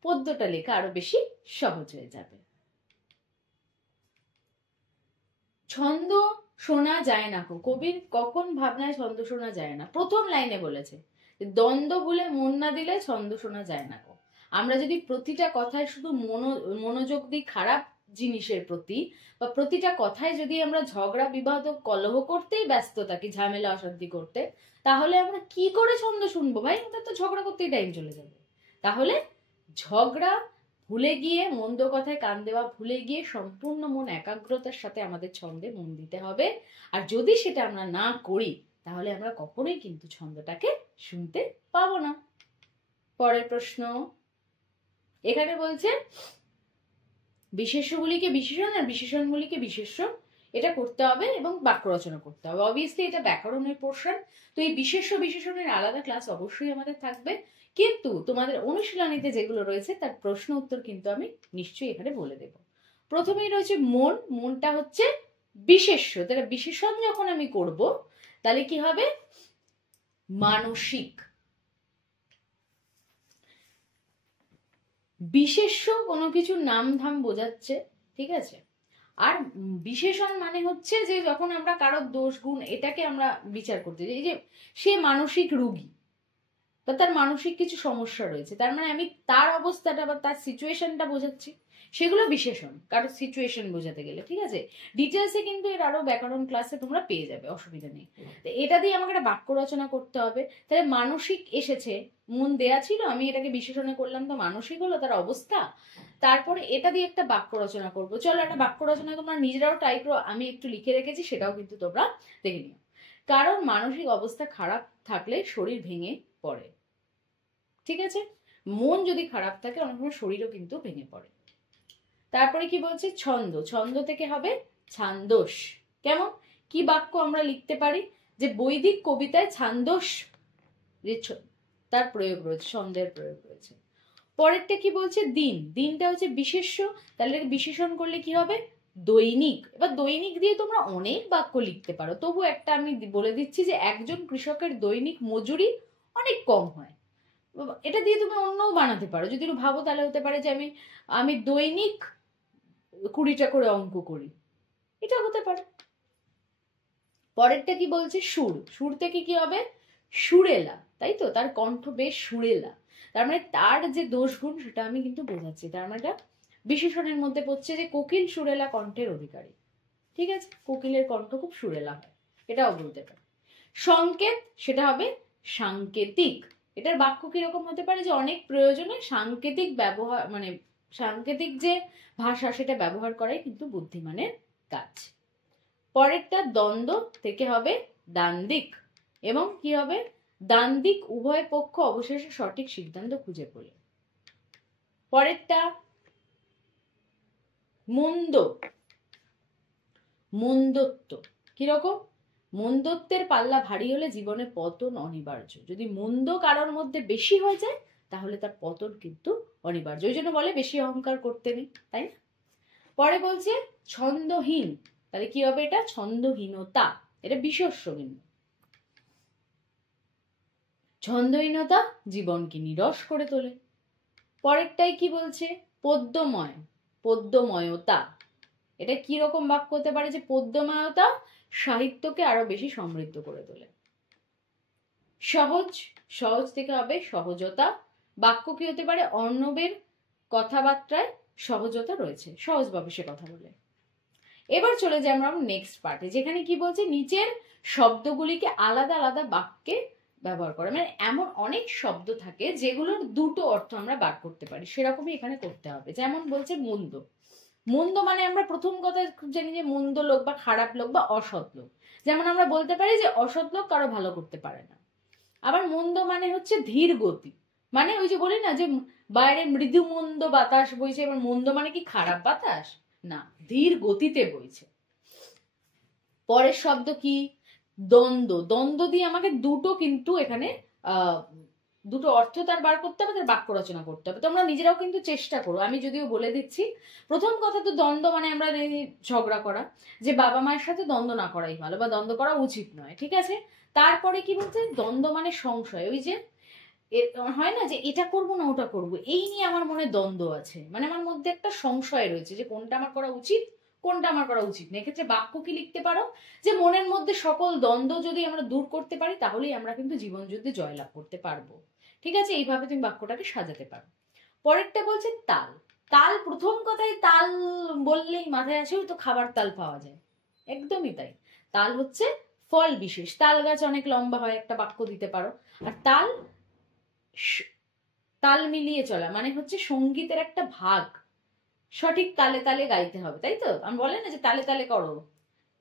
পদ্যটা লেখা আরো বেশি সহজ হয়ে যাবে। ছন্দ শোনা যায় না। কবির কখন ভাবনায় ছন্দ শোনা যায় না? প্রথম লাইনে বলেছে, দ্বন্দ্ব বলে মন না দিলে ছন্দ শোনা যায় না। আমরা যদি প্রতিটা কথায় শুধু মনোযোগ দিই খারাপ জিনিসের প্রতি, বা প্রতিটা কথায় যদি আমরা ঝগড়া বিবাদ কলহ করতেই ব্যস্ত থাকি, ঝামেলা অশান্তি করতে, তাহলে আমরা কি করে ছন্দ শুনবো ভাই? আমাদের তো ঝগড়া করতেই টাইম চলে যাবে। তাহলে ঝগড়া ভুলে গিয়ে, মন্দ কথায় কান দেওয়া ভুলে গিয়ে সম্পূর্ণ মন একাগ্রতার সাথে আমাদের ছন্দে মন দিতে হবে। আর যদি সেটা আমরা না করি, তাহলে আমরা কখনোই কিন্তু ছন্দটাকে শুনতে পাবো না। পরের প্রশ্ন, এখানে বলছে বিশেষ্যগুলিকে বিশেষণ আর বিশেষণগুলিকে বিশেষ্য এটা করতে হবে এবং বাক্য রচনা করতে হবে। অবভিয়াসলি এটা ব্যাকরণের পোর্শন, তো এই বিশেষ্য বিশেষণের আলাদা ক্লাস অবশ্যই আমাদের থাকবে, কিন্তু তোমাদের অনুশীলনীতে যেগুলো রয়েছে তার প্রশ্ন উত্তর কিন্তু আমি নিশ্চয়ই এখানে বলে দেব। প্রথমেই রয়েছে মন। মনটা হচ্ছে বিশেষ্য, তাহলে বিশেষণ যখন আমি করব তাহলে কি হবে? মানসিক। বিশেষ্য কোনো কিছুর নাম ধাম বোঝাচ্ছে, ঠিক আছে? আর বিশেষণ মানে হচ্ছে যে যখন আমরা কারোর দোষ গুণ এটাকে আমরা বিচার করতে যাই, যে সে মানসিক রোগী বা তার মানসিক কিছু সমস্যা রয়েছে, তার মানে আমি তার অবস্থাটা বা তার সিচুয়েশনটা বোঝাচ্ছি, সেগুলো বিশেষণ কারোর সিচুয়েশন বোঝাতে গেলে, ঠিক আছে? ডিটেলসে কিন্তু এর আরো ব্যাকরণ ক্লাসে তোমরা পেয়ে যাবে, অসুবিধা নেই। তো এটা দিয়ে আমাকে একটা বাক্য রচনা করতে হবে। তাহলে মানসিক এসেছে, মন দেয়া ছিল, আমি এটাকে বিশেষণে করলাম, তো মানসিক হলো তার অবস্থা। তারপরে এটা দিয়ে একটা বাক্য রচনা করব। চলো একটা বাক্য রচনা তোমরা নিজেরাও ট্রাই করো, আমি একটু লিখে রেখেছি, সেটাও কিন্তু তোমরা দেখে নিও। কারণ মানসিক অবস্থা খারাপ থাকলে শরীর ভেঙে পড়ে, ঠিক আছে? মন যদি খারাপ থাকে অনেক সময় শরীরও কিন্তু ভেঙে পড়ে। তারপরে কি বলছে? ছন্দ। ছন্দ থেকে হবে ছান্দস। কেমন কি বাক্য আমরা লিখতে পারি? যে বৈদিক কবিতায় ছান্দস তার প্রয়োগ রয়েছে, ছন্দের প্রয়োগ রয়েছে। পরেরটা কি বলছে? দিন। দিনটা হচ্ছে বিশেষ্য, তাহলে বিশেষণ করলে কি হবে? দৈনিক। এবার দৈনিক দিয়ে তোমরা অনেক বাক্য লিখতে পারো, তবু একটা আমি বলে দিচ্ছি যে একজন কৃষকের দৈনিক মজুরি অনেক কম হয়, এটা দিয়ে তুমি অন্যও বানাতে পারো। যদি একটু ভাবো তাহলে হতে পারে যে আমি দৈনিক 20টা করে অঙ্ক করি, এটা হতে পারে। পরেরটা কি বলছে? সুর। সুর থেকে কি হবে? সুরেলা, তাই তো? তার কণ্ঠ বেশ সুরেলা, তার মানে তার যে দোষ গুণ সেটা আমি কিন্তু বোঝাচ্ছি। তার মানে এটা বিশেষণের মধ্যে পড়ছে যে কোকিল সুরেলা কণ্ঠের অধিকারী, ঠিক আছে? কোকিলের কণ্ঠ খুব সুরেলা হয়, এটাও বলতে পারে। সংকেত, সেটা হবে সাংকেতিক। এটার বাক্য কিরকম হতে পারে? যে অনেক প্রয়োজনে সাংকেতিক ব্যবহার, মানে সাংকেতিক যে ভাষা সেটা ব্যবহার করাই কিন্তু বুদ্ধিমানের কাজ। পরেরটা দ্বন্দ্ব থেকে হবে দ্বান্দ্বিক, এবং কি হবে? দ্বান্দ্বিক উভয় পক্ষ অবশেষে সঠিক সিদ্ধান্ত খুঁজে পেল। পরেরটা মন্দ। মন্দত্ব কিরকম? মন্দত্বের পাল্লা ভারী হলে জীবনে পতন অনিবার্য। যদি মন্দ কারোর মধ্যে বেশি হয়ে যায় তাহলে তার পতন কিন্তু অনিবার্য। ওই জন্য বলে বেশি অহংকার করতে নেই, তাই না? পরে বলছে ছন্দহীন, তাহলে কি হবে? এটা ছন্দহীনতা, এটা বিশেষ্য কিন্তু। ছন্দহীনতা জীবনকে নিরস করে তোলে। পরেরটাই কি বলছে? পদ্যময়। পদ্যময়তা, এটা কি রকম বাক্য হতে পারে? যে পদ্যময়তা সাহিত্যকে আরো বেশি সমৃদ্ধ করে তোলে। সহজ। সহজ থেকে হবে সহজতা। বাক্য কি হতে পারে? অর্ণবের কথাবার্তায় সহজতা রয়েছে, সহজভাবে সে কথা বলে। এবার চলে যাই আমরা নেক্সট পার্টে, যেখানে কি বলছে? নিচের শব্দগুলিকে আলাদা আলাদা বাক্যে ব্যবহার করে। মানে এমন অনেক শব্দ থাকে যেগুলোর দুটো অর্থ আমরা বার করতে পারি, সেরকমই এখানে করতে হবে। যেমন বলছে মন্দ, মন্দ মানে আমরা প্রথম কথা জানি যে মন্দ লোক বা খারাপ লোক বা অসৎ লোক। যেমন আমরা বলতে পারি যে অসৎ লোক কারো ভালো করতে পারে না। আবার মন্দ মানে হচ্ছে ধীর গতি, মানে ওই যে বলি না যে বাইরে মৃদু মন্দ বাতাস বইছে, এবার মন্দ মানে কি খারাপ বাতাস না, ধীর গতিতে বইছে। পরের শব্দ কি, দ্বন্দ্ব। দ্বন্দ্ব দিয়ে আমাকে দুটো কিন্তু এখানে দুটো অর্থ তার বার করতে হবে, তার বাক্য রচনা করতে হবে। তোমরা নিজেরাও কিন্তু চেষ্টা করো, আমি যদিও বলে দিচ্ছি। প্রথম কথা তো দ্বন্দ্ব মানে আমরা ঝগড়া করা, যে বাবা মায়ের সাথে দ্বন্দ্ব না করাই ভালো বা দ্বন্দ্ব করা উচিত নয়, ঠিক আছে। তারপরে কি বলছে, দ্বন্দ্ব মানে সংশয়, ওই যে হয় না যে এটা করব না ওটা করব, এই নিয়ে আমার মনে দ্বন্দ্ব আছে, মানে আমার মধ্যে একটা সংশয় রয়েছে যে কোনটা আমার করা উচিত কোনটা আমার করা উচিত না। এক্ষেত্রে বাক্য কি লিখতে পারো, যে মনের মধ্যে সকল দ্বন্দ্ব যদি আমরা দূর করতে পারি তাহলেই আমরা কিন্তু জীবন যুদ্ধে জয়লাভ করতে পারবো। ঠিক আছে, এইভাবে তুমি বাক্যটাকে সাজাতে পারো। পরেরটা বলছে তাল। তাল, প্রথম কথায় তাল বললেই মাথায় আসে তো খাবার তাল পাওয়া যায়, একদমই তাই। তাল হচ্ছে ফল বিশেষ, তাল গাছ অনেক লম্বা হয়, একটা বাক্য দিতে পারো। আর তাল, তাল মিলিয়ে চলা মানে হচ্ছে সঙ্গীতের একটা ভাগ, সঠিক তালে তালে গাইতে হবে, তাই তো। আমি বলে না যে তালে তালে করো,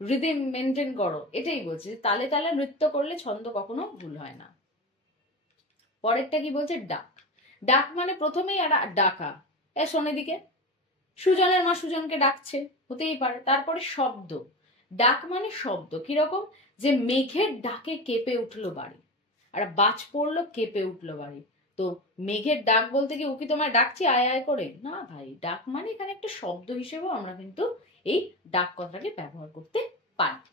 রিদিম মেনটেন করো, এটাই বলছে যে তালে তালে নৃত্য করলে ছন্দ কখনো ভুল হয় না। পরেরটা কি বলছে, ডাক। ডাক মানে প্রথমেই ডাকা, শোনে দিকে, সুজনের মা সুজনকে ডাকছে, হতেই পারে। তারপরে শব্দ, ডাক মানে শব্দ, কিরকম, যে মেঘের ডাকে কেঁপে উঠলো বাড়ি, আর বাজ পড়লো কেঁপে উঠলো বাড়ি। তো মেঘের ডাক বলতে কি ও কি তোমায় ডাকছি আয় আয় করে, না ভাই, ডাক মানে এখানে একটা শব্দ হিসেবেও আমরা কিন্তু এই ডাক কথাটাকে ব্যবহার করতে পারি।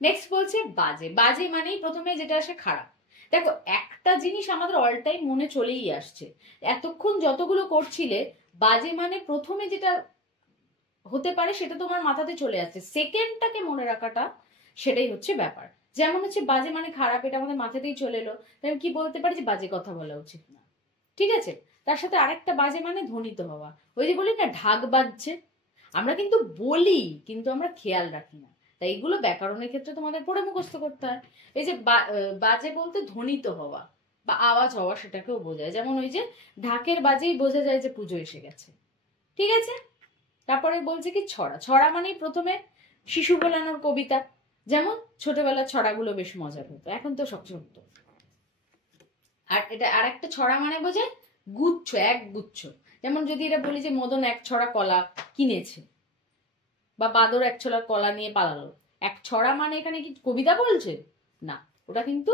নেক্সট বলছে বাজে। বাজে মানেই প্রথমে যেটা আসে খারাপ। দেখো একটা জিনিস আমাদের অল টাইম মনে চলেই আসছে, এতক্ষণ যতগুলো করছিলে, বাজে মানে প্রথমে যেটা হতে পারে সেটা তোমার মাথাতে চলে আসছে, সেকেন্ডটাকে মনে রাখাটা সেটাই হচ্ছে ব্যাপার। যেমন হচ্ছে বাজে মানে খারাপ, এটা আমাদের মাথাতেই চলে এলো, তাই আমি কি বলতে পারি যে বাজে কথা বলা উচিত না, ঠিক আছে। তার সাথে আরেকটা বাজে মানে ধ্বনিত হওয়া, ওই যে বলি না ঢাক বাজছে, আমরা কিন্তু বলি কিন্তু আমরা খেয়াল রাখি না, তাই এগুলো ব্যাকরণের ক্ষেত্রে তোমাদের পড়ে মুখস্থ করতে হয়। এই যে বাজে বলতে ধ্বনিত হওয়া বা আওয়াজ হওয়া, সেটাকেও বোঝায়। যেমন ওই যে ঢাকের বাজেই বোঝা যায় যে পুজো এসে গেছে, ঠিক আছে। তারপরে বলছে কি ছড়া। ছড়া মানেই প্রথমে শিশু বলানোর কবিতা, যেমন ছোটবেলার ছড়াগুলো বেশ মজার হতো, এখন তো সব ছোট। আর এটা আর একটা ছড়া মানে বোঝে গুচ্ছ, এক গুচ্ছ। যেমন যদি এটা বলি যে মদন এক ছড়া কলা কিনেছে, বা বাদর এক ছড়া কলা নিয়ে পালালো, এক ছড়া মানে এখানে কি কবিতা বলছে না, ওটা কিন্তু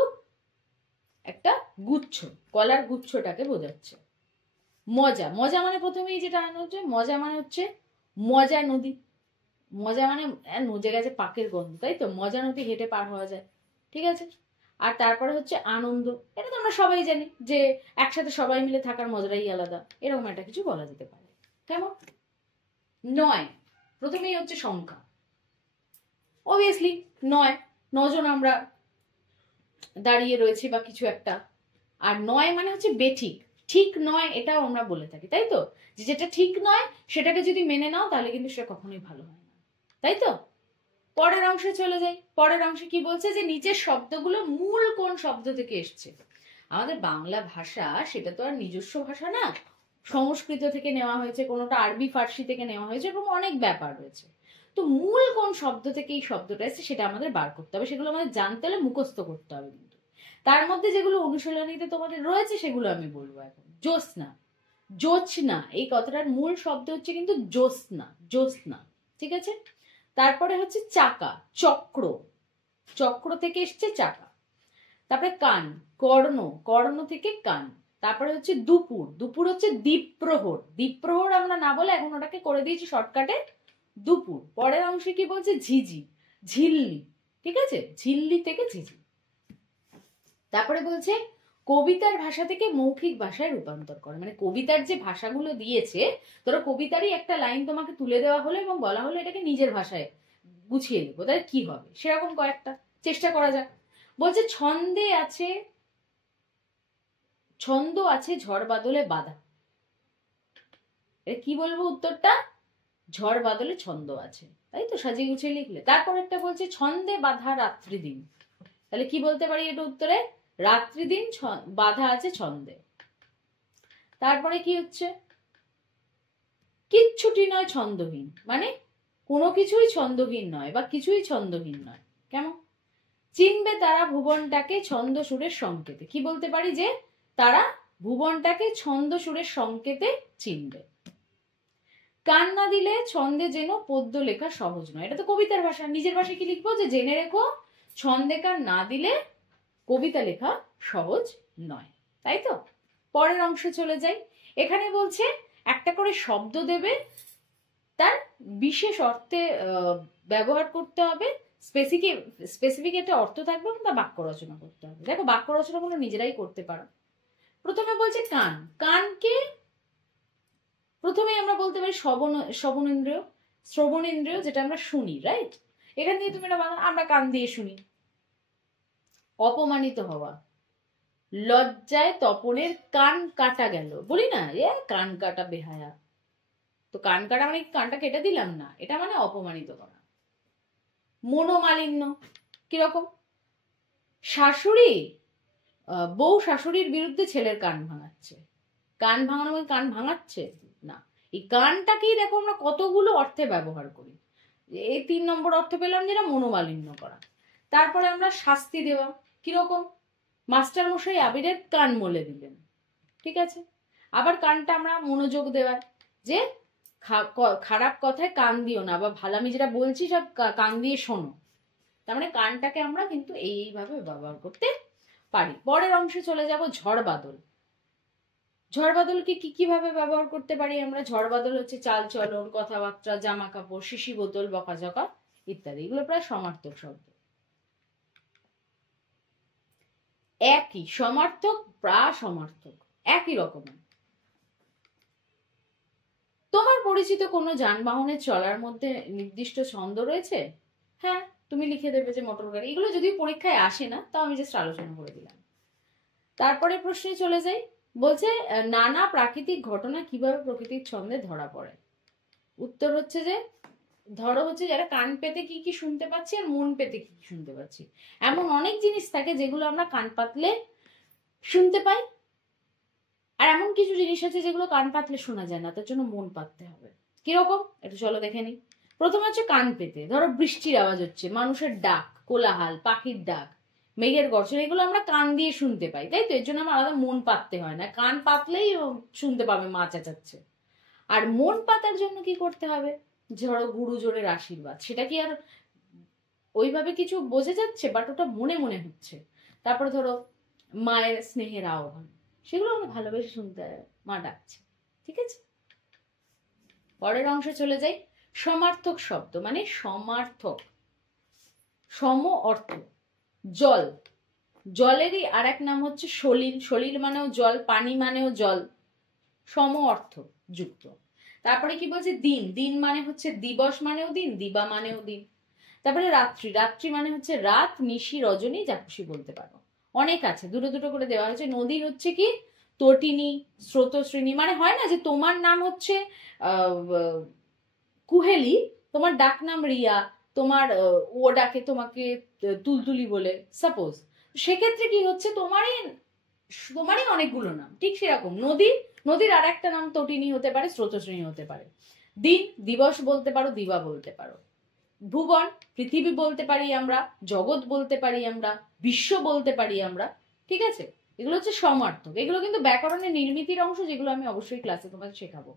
একটা গুচ্ছ, কলার গুচ্ছটাকে বোঝাচ্ছে। মজা, মজা মানে প্রথমেই যেটা আনা হচ্ছে, মজা মানে হচ্ছে মজা নদী। মজা মানে নজে গেছে পাকের গন্ধ, তাই তো, মজা নদী হেঁটে পার হওয়া যায়, ঠিক আছে। আর তারপরে হচ্ছে আনন্দ, এটা তো আমরা সবাই জানি যে একসাথে সবাই মিলে থাকার মজাটাই আলাদা, এরকম একটা কিছু বলা যেতে পারে। কেমন, নয়, প্রথমেই হচ্ছে সংখ্যা, অবভিয়াসলি নয়, নজন আমরা দাঁড়িয়ে রয়েছি বা কিছু একটা। আর নয় মানে হচ্ছে বেঠিক, ঠিক নয় এটাও আমরা বলে থাকি, তাই তো, যে যেটা ঠিক নয় সেটাকে যদি মেনে নাও তাহলে কিন্তু সেটা কখনোই ভালো হয় না, তাই তো। পরের অংশে চলে যাই। পরের অংশে কি বলছে, যে নিচের শব্দগুলো মূল কোন শব্দ থেকে এসছে। আমাদের বাংলা ভাষা সেটা তো আর নিজস্ব ভাষা না, সংস্কৃত থেকে নেওয়া হয়েছে, কোনোটা আরবি ফার্সি থেকে নেওয়া হয়েছে, এবং অনেক ব্যাপার রয়েছে। তো মূল কোন শব্দ থেকে এই শব্দটা এসেছে সেটা আমাদের বার করতে হবে, সেগুলো আমাদের জানতে হলে মুখস্থ করতে হবে। কিন্তু তার মধ্যে যেগুলো অনুশীলনীতে তোমাদের রয়েছে সেগুলো আমি বলবো এখন। জ্যোৎস্না, জোছনা, এই কথাটার মূল শব্দ হচ্ছে কিন্তু জ্যোৎস্না, জ্যোৎস্না, ঠিক আছে। তারপরে হচ্ছে চাকা, চক্র, চক্র থেকে এসছে চাকা। তারপরে কান, কর্ণ, কর্ণ থেকে কান। তারপরে হচ্ছে দুপুর, দুপুর হচ্ছে দ্বীপ্রহর, দ্বীপ্রহর আমরা না বলে এখন ওটাকে করে দিয়েছি শর্টকাটে দুপুর। পরের অংশে কি বলছে, ঝিঝি, ঝিল্লি, ঠিক আছে, ঝিল্লি থেকে ঝিঝি। তারপরে বলছে কবিতার ভাষা থেকে মৌখিক ভাষায় রূপান্তর করে, মানে কবিতার যে ভাষাগুলো দিয়েছে, ধরো কবিতারই একটা লাইন তোমাকে তুলে দেওয়া হলো এবং বলা হলো এটাকে নিজের ভাষায় গুছিয়ে নেবো, তাহলে কি হবে, সেরকম কয়েকটা চেষ্টা করা যাক। বলছে ছন্দে আছে, ছন্দ আছে ঝড় বাদলে বাঁধা, কি বলবো উত্তরটা, ঝড় বাদলে ছন্দ আছে, তাই তো, সাজিয়ে গুছিয়ে লিখলে। তারপর একটা বলছে ছন্দে বাঁধা রাত্রি দিন, তাহলে কি বলতে পারি এটা উত্তরে, রাত্রিদিন বাধা আছে ছন্দে। তারপরে কি হচ্ছে, কিচ্ছুটি নয় ছন্দহীন, মানে কোনো কিছুই ছন্দহীন নয় বা কিছুই ছন্দহীন নয়। কেমন? চিনবে তারা ভুবনটাকে ছন্দ সুরের সংকেতে। কি বলতে পারি, যে তারা ভুবনটাকে ছন্দ সুরের সংকেতে চিনবে। কান না দিলে ছন্দে যেন পদ্য লেখা সহজ নয়। এটা তো কবিতার ভাষা, নিজের ভাষায় কি লিখবো, যে জেনে রেখো ছন্দে কান না দিলে কবিতা লেখা সহজ নয়। তাই তো? পরের অংশে চলে যাই। এখানে বলছে একটা করে শব্দ দেবে, তার বিশেষ অর্থে ব্যবহার করতে হবে, স্পেসিফিক একটা অর্থ থাকবে এবং তা বাক্য রচনা করতে হবে। দেখো বাক্য রচনা গুলো নিজেরাই করতে পারো। প্রথমে বলছে কান। কানকে প্রথমে আমরা বলতে পারি শ্রবণেন্দ্রিয়, যেটা আমরা শুনি, রাইট? এখান থেকে তুমি আমরা কান দিয়ে শুনি। অপমানিত হওয়া, লজ্জায় তপনের কান কাটা গেল, বলি না কান কাটা বেহায়া, তো কান কাটা মানে কানটা কেটে দিলাম না, এটা মানে অপমানিত করা। মনোমালিন্য, কিরকম? শাশুড়ি, বউ শাশুড়ির বিরুদ্ধে ছেলের কান ভাঙাচ্ছে। কান ভাঙানো মানে কান ভাঙাচ্ছে না, এই কানটাকেই দেখো আমরা কতগুলো অর্থে ব্যবহার করি। এই 3 নম্বর অর্থ পেলাম, যেটা মনোমালিন্য করা। তারপরে আমরা শাস্তি দেওয়া, কিরকম? মাস্টার মশাই আবিরের কান মলে দিলেন, ঠিক আছে? আবার কানটা আমরা মনোযোগ দেওয়ার, যে খারাপ কথায় কান দিও না, বা ভালো আমি যেটা বলছি সব কান দিয়ে শোনো। তার মানে কানটাকে আমরা কিন্তু এইভাবে ব্যবহার করতে পারি। পরের অংশে চলে যাব, ঝড় বাদল। ঝড় বাদলকে কিভাবে ব্যবহার করতে পারি আমরা? ঝড় বাদল হচ্ছে চাল চলন, কথাবার্তা, জামা কাপড়, শিশি বোতল, বকাঝকা ইত্যাদি। এগুলো প্রায় সমার্থক শব্দ। একই, সমার্থক প্রাসমার্থক একই রকমের। তোমার পরিচিত কোনো যানবাহনের চলার মধ্যে নির্দিষ্ট ছন্দ রয়েছে? হ্যাঁ, তুমি লিখে দেবে যে মোটর গাড়ি। এগুলো যদিও পরীক্ষায় আসে না, তাও আমি জাস্ট আলোচনা করে দিলাম। তারপরে প্রশ্নে চলে যাই। বলছে নানা প্রাকৃতিক ঘটনা কিভাবে প্রকৃতির ছন্দে ধরা পড়ে। উত্তর হচ্ছে যে, ধরো হচ্ছে যারা কান পেতে কি কি শুনতে পাচ্ছি আর মন পেতে কি কি শুনতে পাচ্ছি। এমন অনেক জিনিস থাকে যেগুলো আমরা কান পাতলে শুনতে পাই, আর এমন কিছু জিনিস আছে যেগুলো কান পাতলে শোনা যায় না, তার জন্য মন পাততে হবে। কিরকম একটু চলো দেখে নি। প্রথমে হচ্ছে কান পেতে, ধরো বৃষ্টির আওয়াজ হচ্ছে, মানুষের ডাক, কোলাহাল, পাখির ডাক, মেঘের গর্জন, এগুলো আমরা কান দিয়ে শুনতে পাই, তাই তো? এর জন্য আমার আলাদা মন পাততে হয় না, কান পাতলেই শুনতে পাবে মা চেঁচাচ্ছে। আর মন পাতার জন্য কি করতে হবে? ধরো গুরুজনের আশীর্বাদ, সেটা কি আর ওইভাবে কিছু বোঝা যাচ্ছে, বাট ওটা মনে মনে হচ্ছে। তারপরে ধরো মায়ের স্নেহের আহ্বান, সেগুলো আমরা ভালোবেসে শুনতে হয়, মা ডাকছে, ঠিক আছে? পরের অংশে চলে যাই। সমার্থক শব্দ মানে সমার্থক, সম অর্থ। জল, জলেরই আর এক নাম হচ্ছে সলিল। সলিল মানেও জল, পানি মানেও জল, সম অর্থ যুক্ত। তারপরে কি বলছে? দিন, দিন মানে হচ্ছে দিবস মানেও দিন, দিবা মানেও দিন। তারপরে রাত্রি, রাত্রি মানে হচ্ছে রাত, নিশি, রজনী, যা খুশি বলতে পারো। অনেক আছে, দুটো দুটো করে দেওয়া হয়েছে। নদী হচ্ছে কি? তটিনী, স্রোতশ্রেণী, মানে হয় না যে তোমার নাম হচ্ছে কুহেলি, তোমার ডাক নাম রিয়া, তোমার ও ডাকে তোমাকে তুলতুলি বলে, সাপোজ। সেক্ষেত্রে কি হচ্ছে, তোমারই অনেকগুলো নাম, ঠিক সেরকম নদী, নদীর আর একটা নাম তটিনী হতে পারে, স্রোতশ্রেণী হতে পারে। দিন, দিবস বলতে পারো, দিবা বলতে পারো। ভুবন, পৃথিবী বলতে পারি আমরা, জগৎ বলতে পারি আমরা, বিশ্ব বলতে পারি আমরা, ঠিক আছে? এগুলো হচ্ছে সমার্থক। এগুলো কিন্তু ব্যাকরণের নির্মিতির অংশ, যেগুলো আমি অবশ্যই ক্লাসে তোমাদের শেখাবো।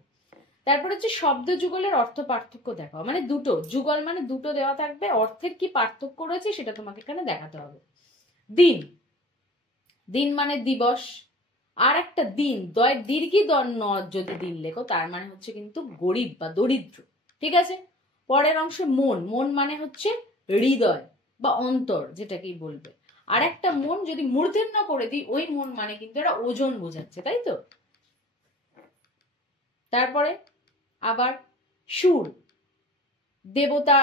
তারপর হচ্ছে শব্দ যুগলের অর্থ পার্থক্য দেখাও, মানে দুটো যুগল মানে দুটো দেওয়া থাকবে, অর্থের কি পার্থক্য রয়েছে সেটা তোমাকে এখানে দেখাতে হবে। দিন, দিন মানে দিবস। আর একটা দিন, দীর্ঘি ন যদি দিন লেখো, তার মানে হচ্ছে কিন্তু গরিব বা দরিদ্র, ঠিক আছে? পরের অংশে মন, মন মানে হচ্ছে হৃদয় বা অন্তর, যেটাকেই বলবে। আর একটা মন যদি মূর্ধন্য করে দিই, ওই মন মানে কিন্তু এটা ওজন বোঝাচ্ছে, তাই তো? তারপরে আবার সুর, দেবতা,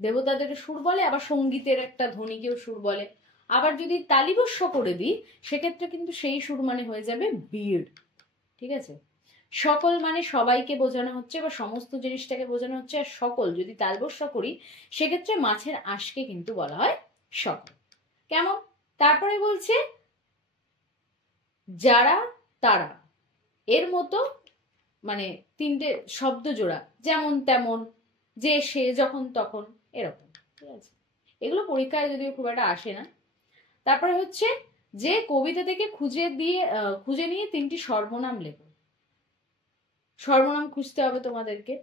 দেবতাদের সুর বলে, আবার সঙ্গীতের একটা ধ্বনিকেও সুর বলে। আবার যদি তালিবস্য করে দিই, সেক্ষেত্রে কিন্তু সেই সুর মানে হয়ে যাবে বীর, ঠিক আছে? সকল মানে সবাইকে বোঝানো হচ্ছে বা সমস্ত জিনিসটাকে বোঝানো হচ্ছে। আর সকল যদি তালবস্য করি, সেক্ষেত্রে মাছের আঁশকে কিন্তু বলা হয় সকল। কেমন? তারপরে বলছে যারা তারা, এর মতো মানে তিনটে শব্দ জোড়া, যেমন তেমন, যে সে, যখন তখন, এরকম। ঠিক আছে, এগুলো পরীক্ষায় যদিও খুব একটা আসে না। তারপরে হচ্ছে যে কবিতা থেকে খুঁজে নিয়ে তিনটি সর্বনাম লেখো। সর্বনাম খুঁজতে হবে তোমাদেরকে।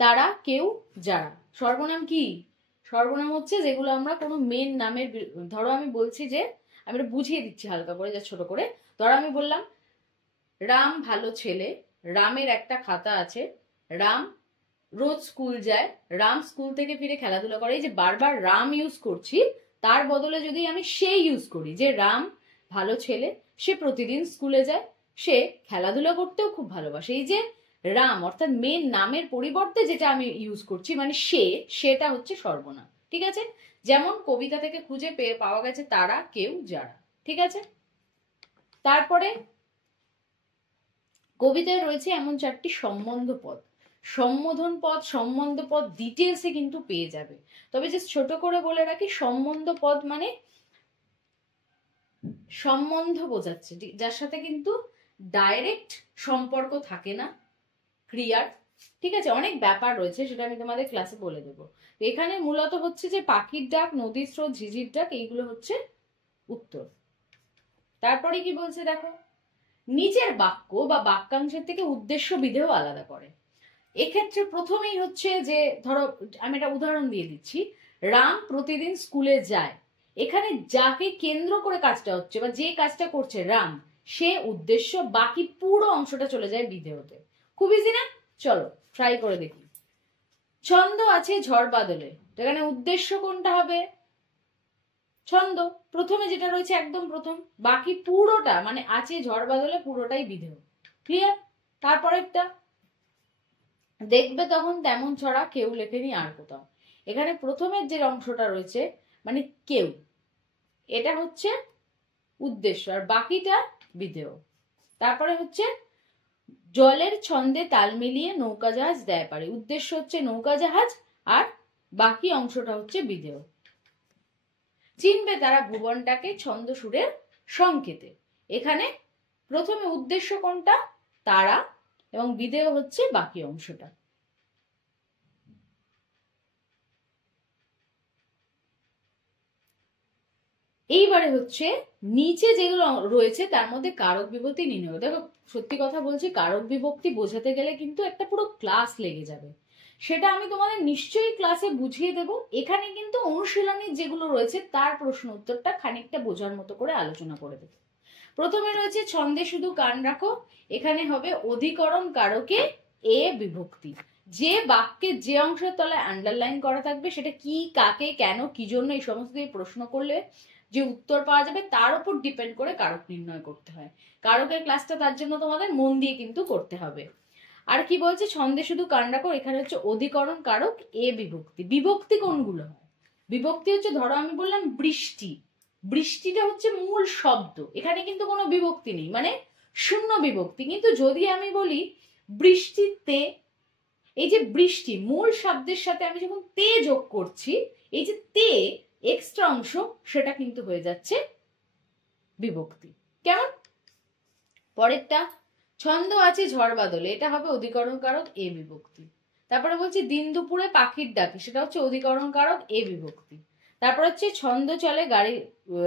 তারা, কেউ, যারা। সর্বনাম কি? সর্বনাম হচ্ছে যেগুলো আমরা কোনো মেন নামের, ধরো আমি বলছি যে, আমি এটা বুঝিয়ে দিচ্ছি হালকা করে, যা ছোট করে। ধরো আমি বললাম রাম ভালো ছেলে, রামের একটা খাতা আছে, রাম রোজ স্কুল যায়, রাম স্কুল থেকে ফিরে খেলাধুলা করে। এই যে বারবার রাম ইউজ করছি, তার বদলে যদি আমি সে ইউজ করি, যে রাম ভালো ছেলে, সে প্রতিদিন স্কুলে যায়, সে খেলাধুলা করতেও খুব ভালোবাসে। এই যে রাম অর্থাৎ মেন নামের পরিবর্তে যেটা আমি ইউজ করছি, মানে সেটা হচ্ছে সর্বনাম। ঠিক আছে, যেমন কবিতা থেকে খুঁজে পাওয়া গেছে তারা, কেউ, যারা। ঠিক আছে, তারপরে কবিতায় রয়েছে এমন 4টি সম্বন্ধ পদ। সম্বোধন পদ, সম্বন্ধ পদ ডিটেলসে কিন্তু পেয়ে যাবে। তবে যে ছোট করে বলে রাখি, সম্বন্ধ পদ মানে সম্বন্ধ বোঝাচ্ছে, যার সাথে কিন্তু ডাইরেক্ট সম্পর্ক থাকে না ক্রিয়ার। ঠিক আছে, অনেক ব্যাপার রয়েছে, সেটা আমি তোমাদের ক্লাসে বলে দেবো। এখানে মূলত হচ্ছে যে পাখির ডাক, নদীর স্রোত, ঝিঝির ডাক, এইগুলো হচ্ছে উত্তর। তারপরে কি বলছে দেখো, নিচের বাক্য বা বাক্যাংশের থেকে উদ্দেশ্য বিধেয় আলাদা করে। এক্ষেত্রে প্রথমেই হচ্ছে যে, ধরো আমি একটা উদাহরণ দিয়ে দিচ্ছি, রাম প্রতিদিন স্কুলে যায়। এখানে যাকে কেন্দ্র করে কাজটা হচ্ছে বা যে কাজটা করছে রাম, সে উদ্দেশ্য, বাকি পুরো অংশটা চলে যায় বিধেয়তে। খুব ইজি না? চলো ট্রাই করে দেখি। ছন্দ আছে ঝড় বাদলে, এখানে উদ্দেশ্য কোনটা হবে? ছন্দ, প্রথমে যেটা রয়েছে একদম প্রথম, বাকি পুরোটা মানে আছে ঝড় বাদলে পুরোটাই বিধেয়। ক্লিয়ার? তারপরেরটা দেখবে তখন তেমন ছড়া, কেউ লেখেনি আর কোথাও। এখানে প্রথমের যে অংশটা রয়েছে মানে কেউ, এটা হচ্ছে উদ্দেশ্য, আর বাকিটা বিধেয়। তারপরে হচ্ছে জলের ছন্দে তাল মিলিয়ে নৌকা জাহাজ দেয় পারে, উদ্দেশ্য হচ্ছে নৌকা জাহাজ, আর বাকি অংশটা হচ্ছে বিধেয়। চিনবে তারা ভুবনটাকে ছন্দ সুরের সংকেতে, এখানে প্রথমে উদ্দেশ্য কোনটা? তারা, এবং বিধেয় হচ্ছে বাকি অংশটা। এইবারে হচ্ছে নিচে যেগুলো রয়েছে তার মধ্যে কারক বিভক্তি নির্ণয়। দেখো সত্যি কথা বলছি, কারক বিভক্তি বোঝাতে গেলে কিন্তু একটা পুরো ক্লাস লেগে যাবে, সেটা আমি তোমাদের নিশ্চয়ই ক্লাসে বুঝিয়ে দেব। এখানে কিন্তু অনুশীলনের যেগুলো রয়েছে তার প্রশ্ন উত্তরটা খানিকটা বোঝার মতো করে আলোচনা করে দেবো। প্রথমে রয়েছে ছন্দে শুধু কান রাখো, এখানে হবে অধিকরণ কারকে এ বিভক্তি। যে বাক্যের যে অংশের তলায় আন্ডারলাইন করা থাকবে সেটা কি, কাকে, কেন, কি জন্য, এই সমস্ত প্রশ্ন করলে যে উত্তর পাওয়া যাবে তার উপর ডিপেন্ড করে কারক নির্ণয় করতে হয়। কারকের ক্লাসটা তার জন্য তোমাদের মন দিয়ে কিন্তু করতে হবে। আর কি বলছে, ছন্দে শুধু কান রাখো, এখানে হচ্ছে অধিকরণ কারক এ বিভক্তি। বিভক্তি কোনগুলো হয়? বিভক্তি হচ্ছে, ধরো আমি বললাম বৃষ্টি, বৃষ্টিটা হচ্ছে মূল শব্দ, এখানে কিন্তু কোনো বিভক্তি নেই, মানে শূন্য বিভক্তি। কিন্তু যদি আমি বলি বৃষ্টিতে, এই যে বৃষ্টি মূল শব্দের সাথে আমি যখন তে যোগ করছি, এই যে তে এক্সট্রা অংশ, সেটা কিন্তু হয়ে যাচ্ছে বিভক্তি। কেমন? পরেরটা, ছন্দ আছে ঝড় বাদলে, এটা হবে অধিকরণ কারক এ বিভক্তি। তারপরে বলছি দিন দুপুরে পাখির ডাকে, সেটা হচ্ছে অধিকরণ কারক এ বিভক্তি। তারপর হচ্ছে ছন্দ চলে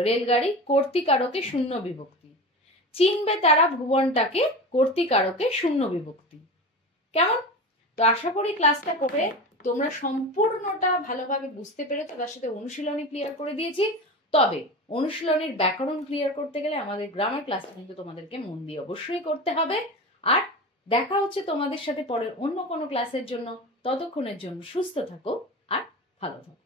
রেলগাড়ি, কর্তৃকারকে শূন্য বিভক্তি। চিনবে তারা ভুবনটাকে, কর্তৃকারকে শূন্য বিভক্তি। কেমন? তো আশা করি ক্লাসটা করে তোমরা সম্পূর্ণটা ভালোভাবে বুঝতে পেরেছো, তার সাথে অনুশীলনী ক্লিয়ার করে দিয়েছি। তবে অনুশীলনের ব্যাকরণ ক্লিয়ার করতে গেলে আমাদের গ্রামার ক্লাসটা কিন্তু তোমাদেরকে মন দিয়ে অবশ্যই করতে হবে। আর দেখা হচ্ছে তোমাদের সাথে পরের অন্য কোনো ক্লাসের জন্য। ততক্ষণের জন্য সুস্থ থাকো আর ভালো থাকো।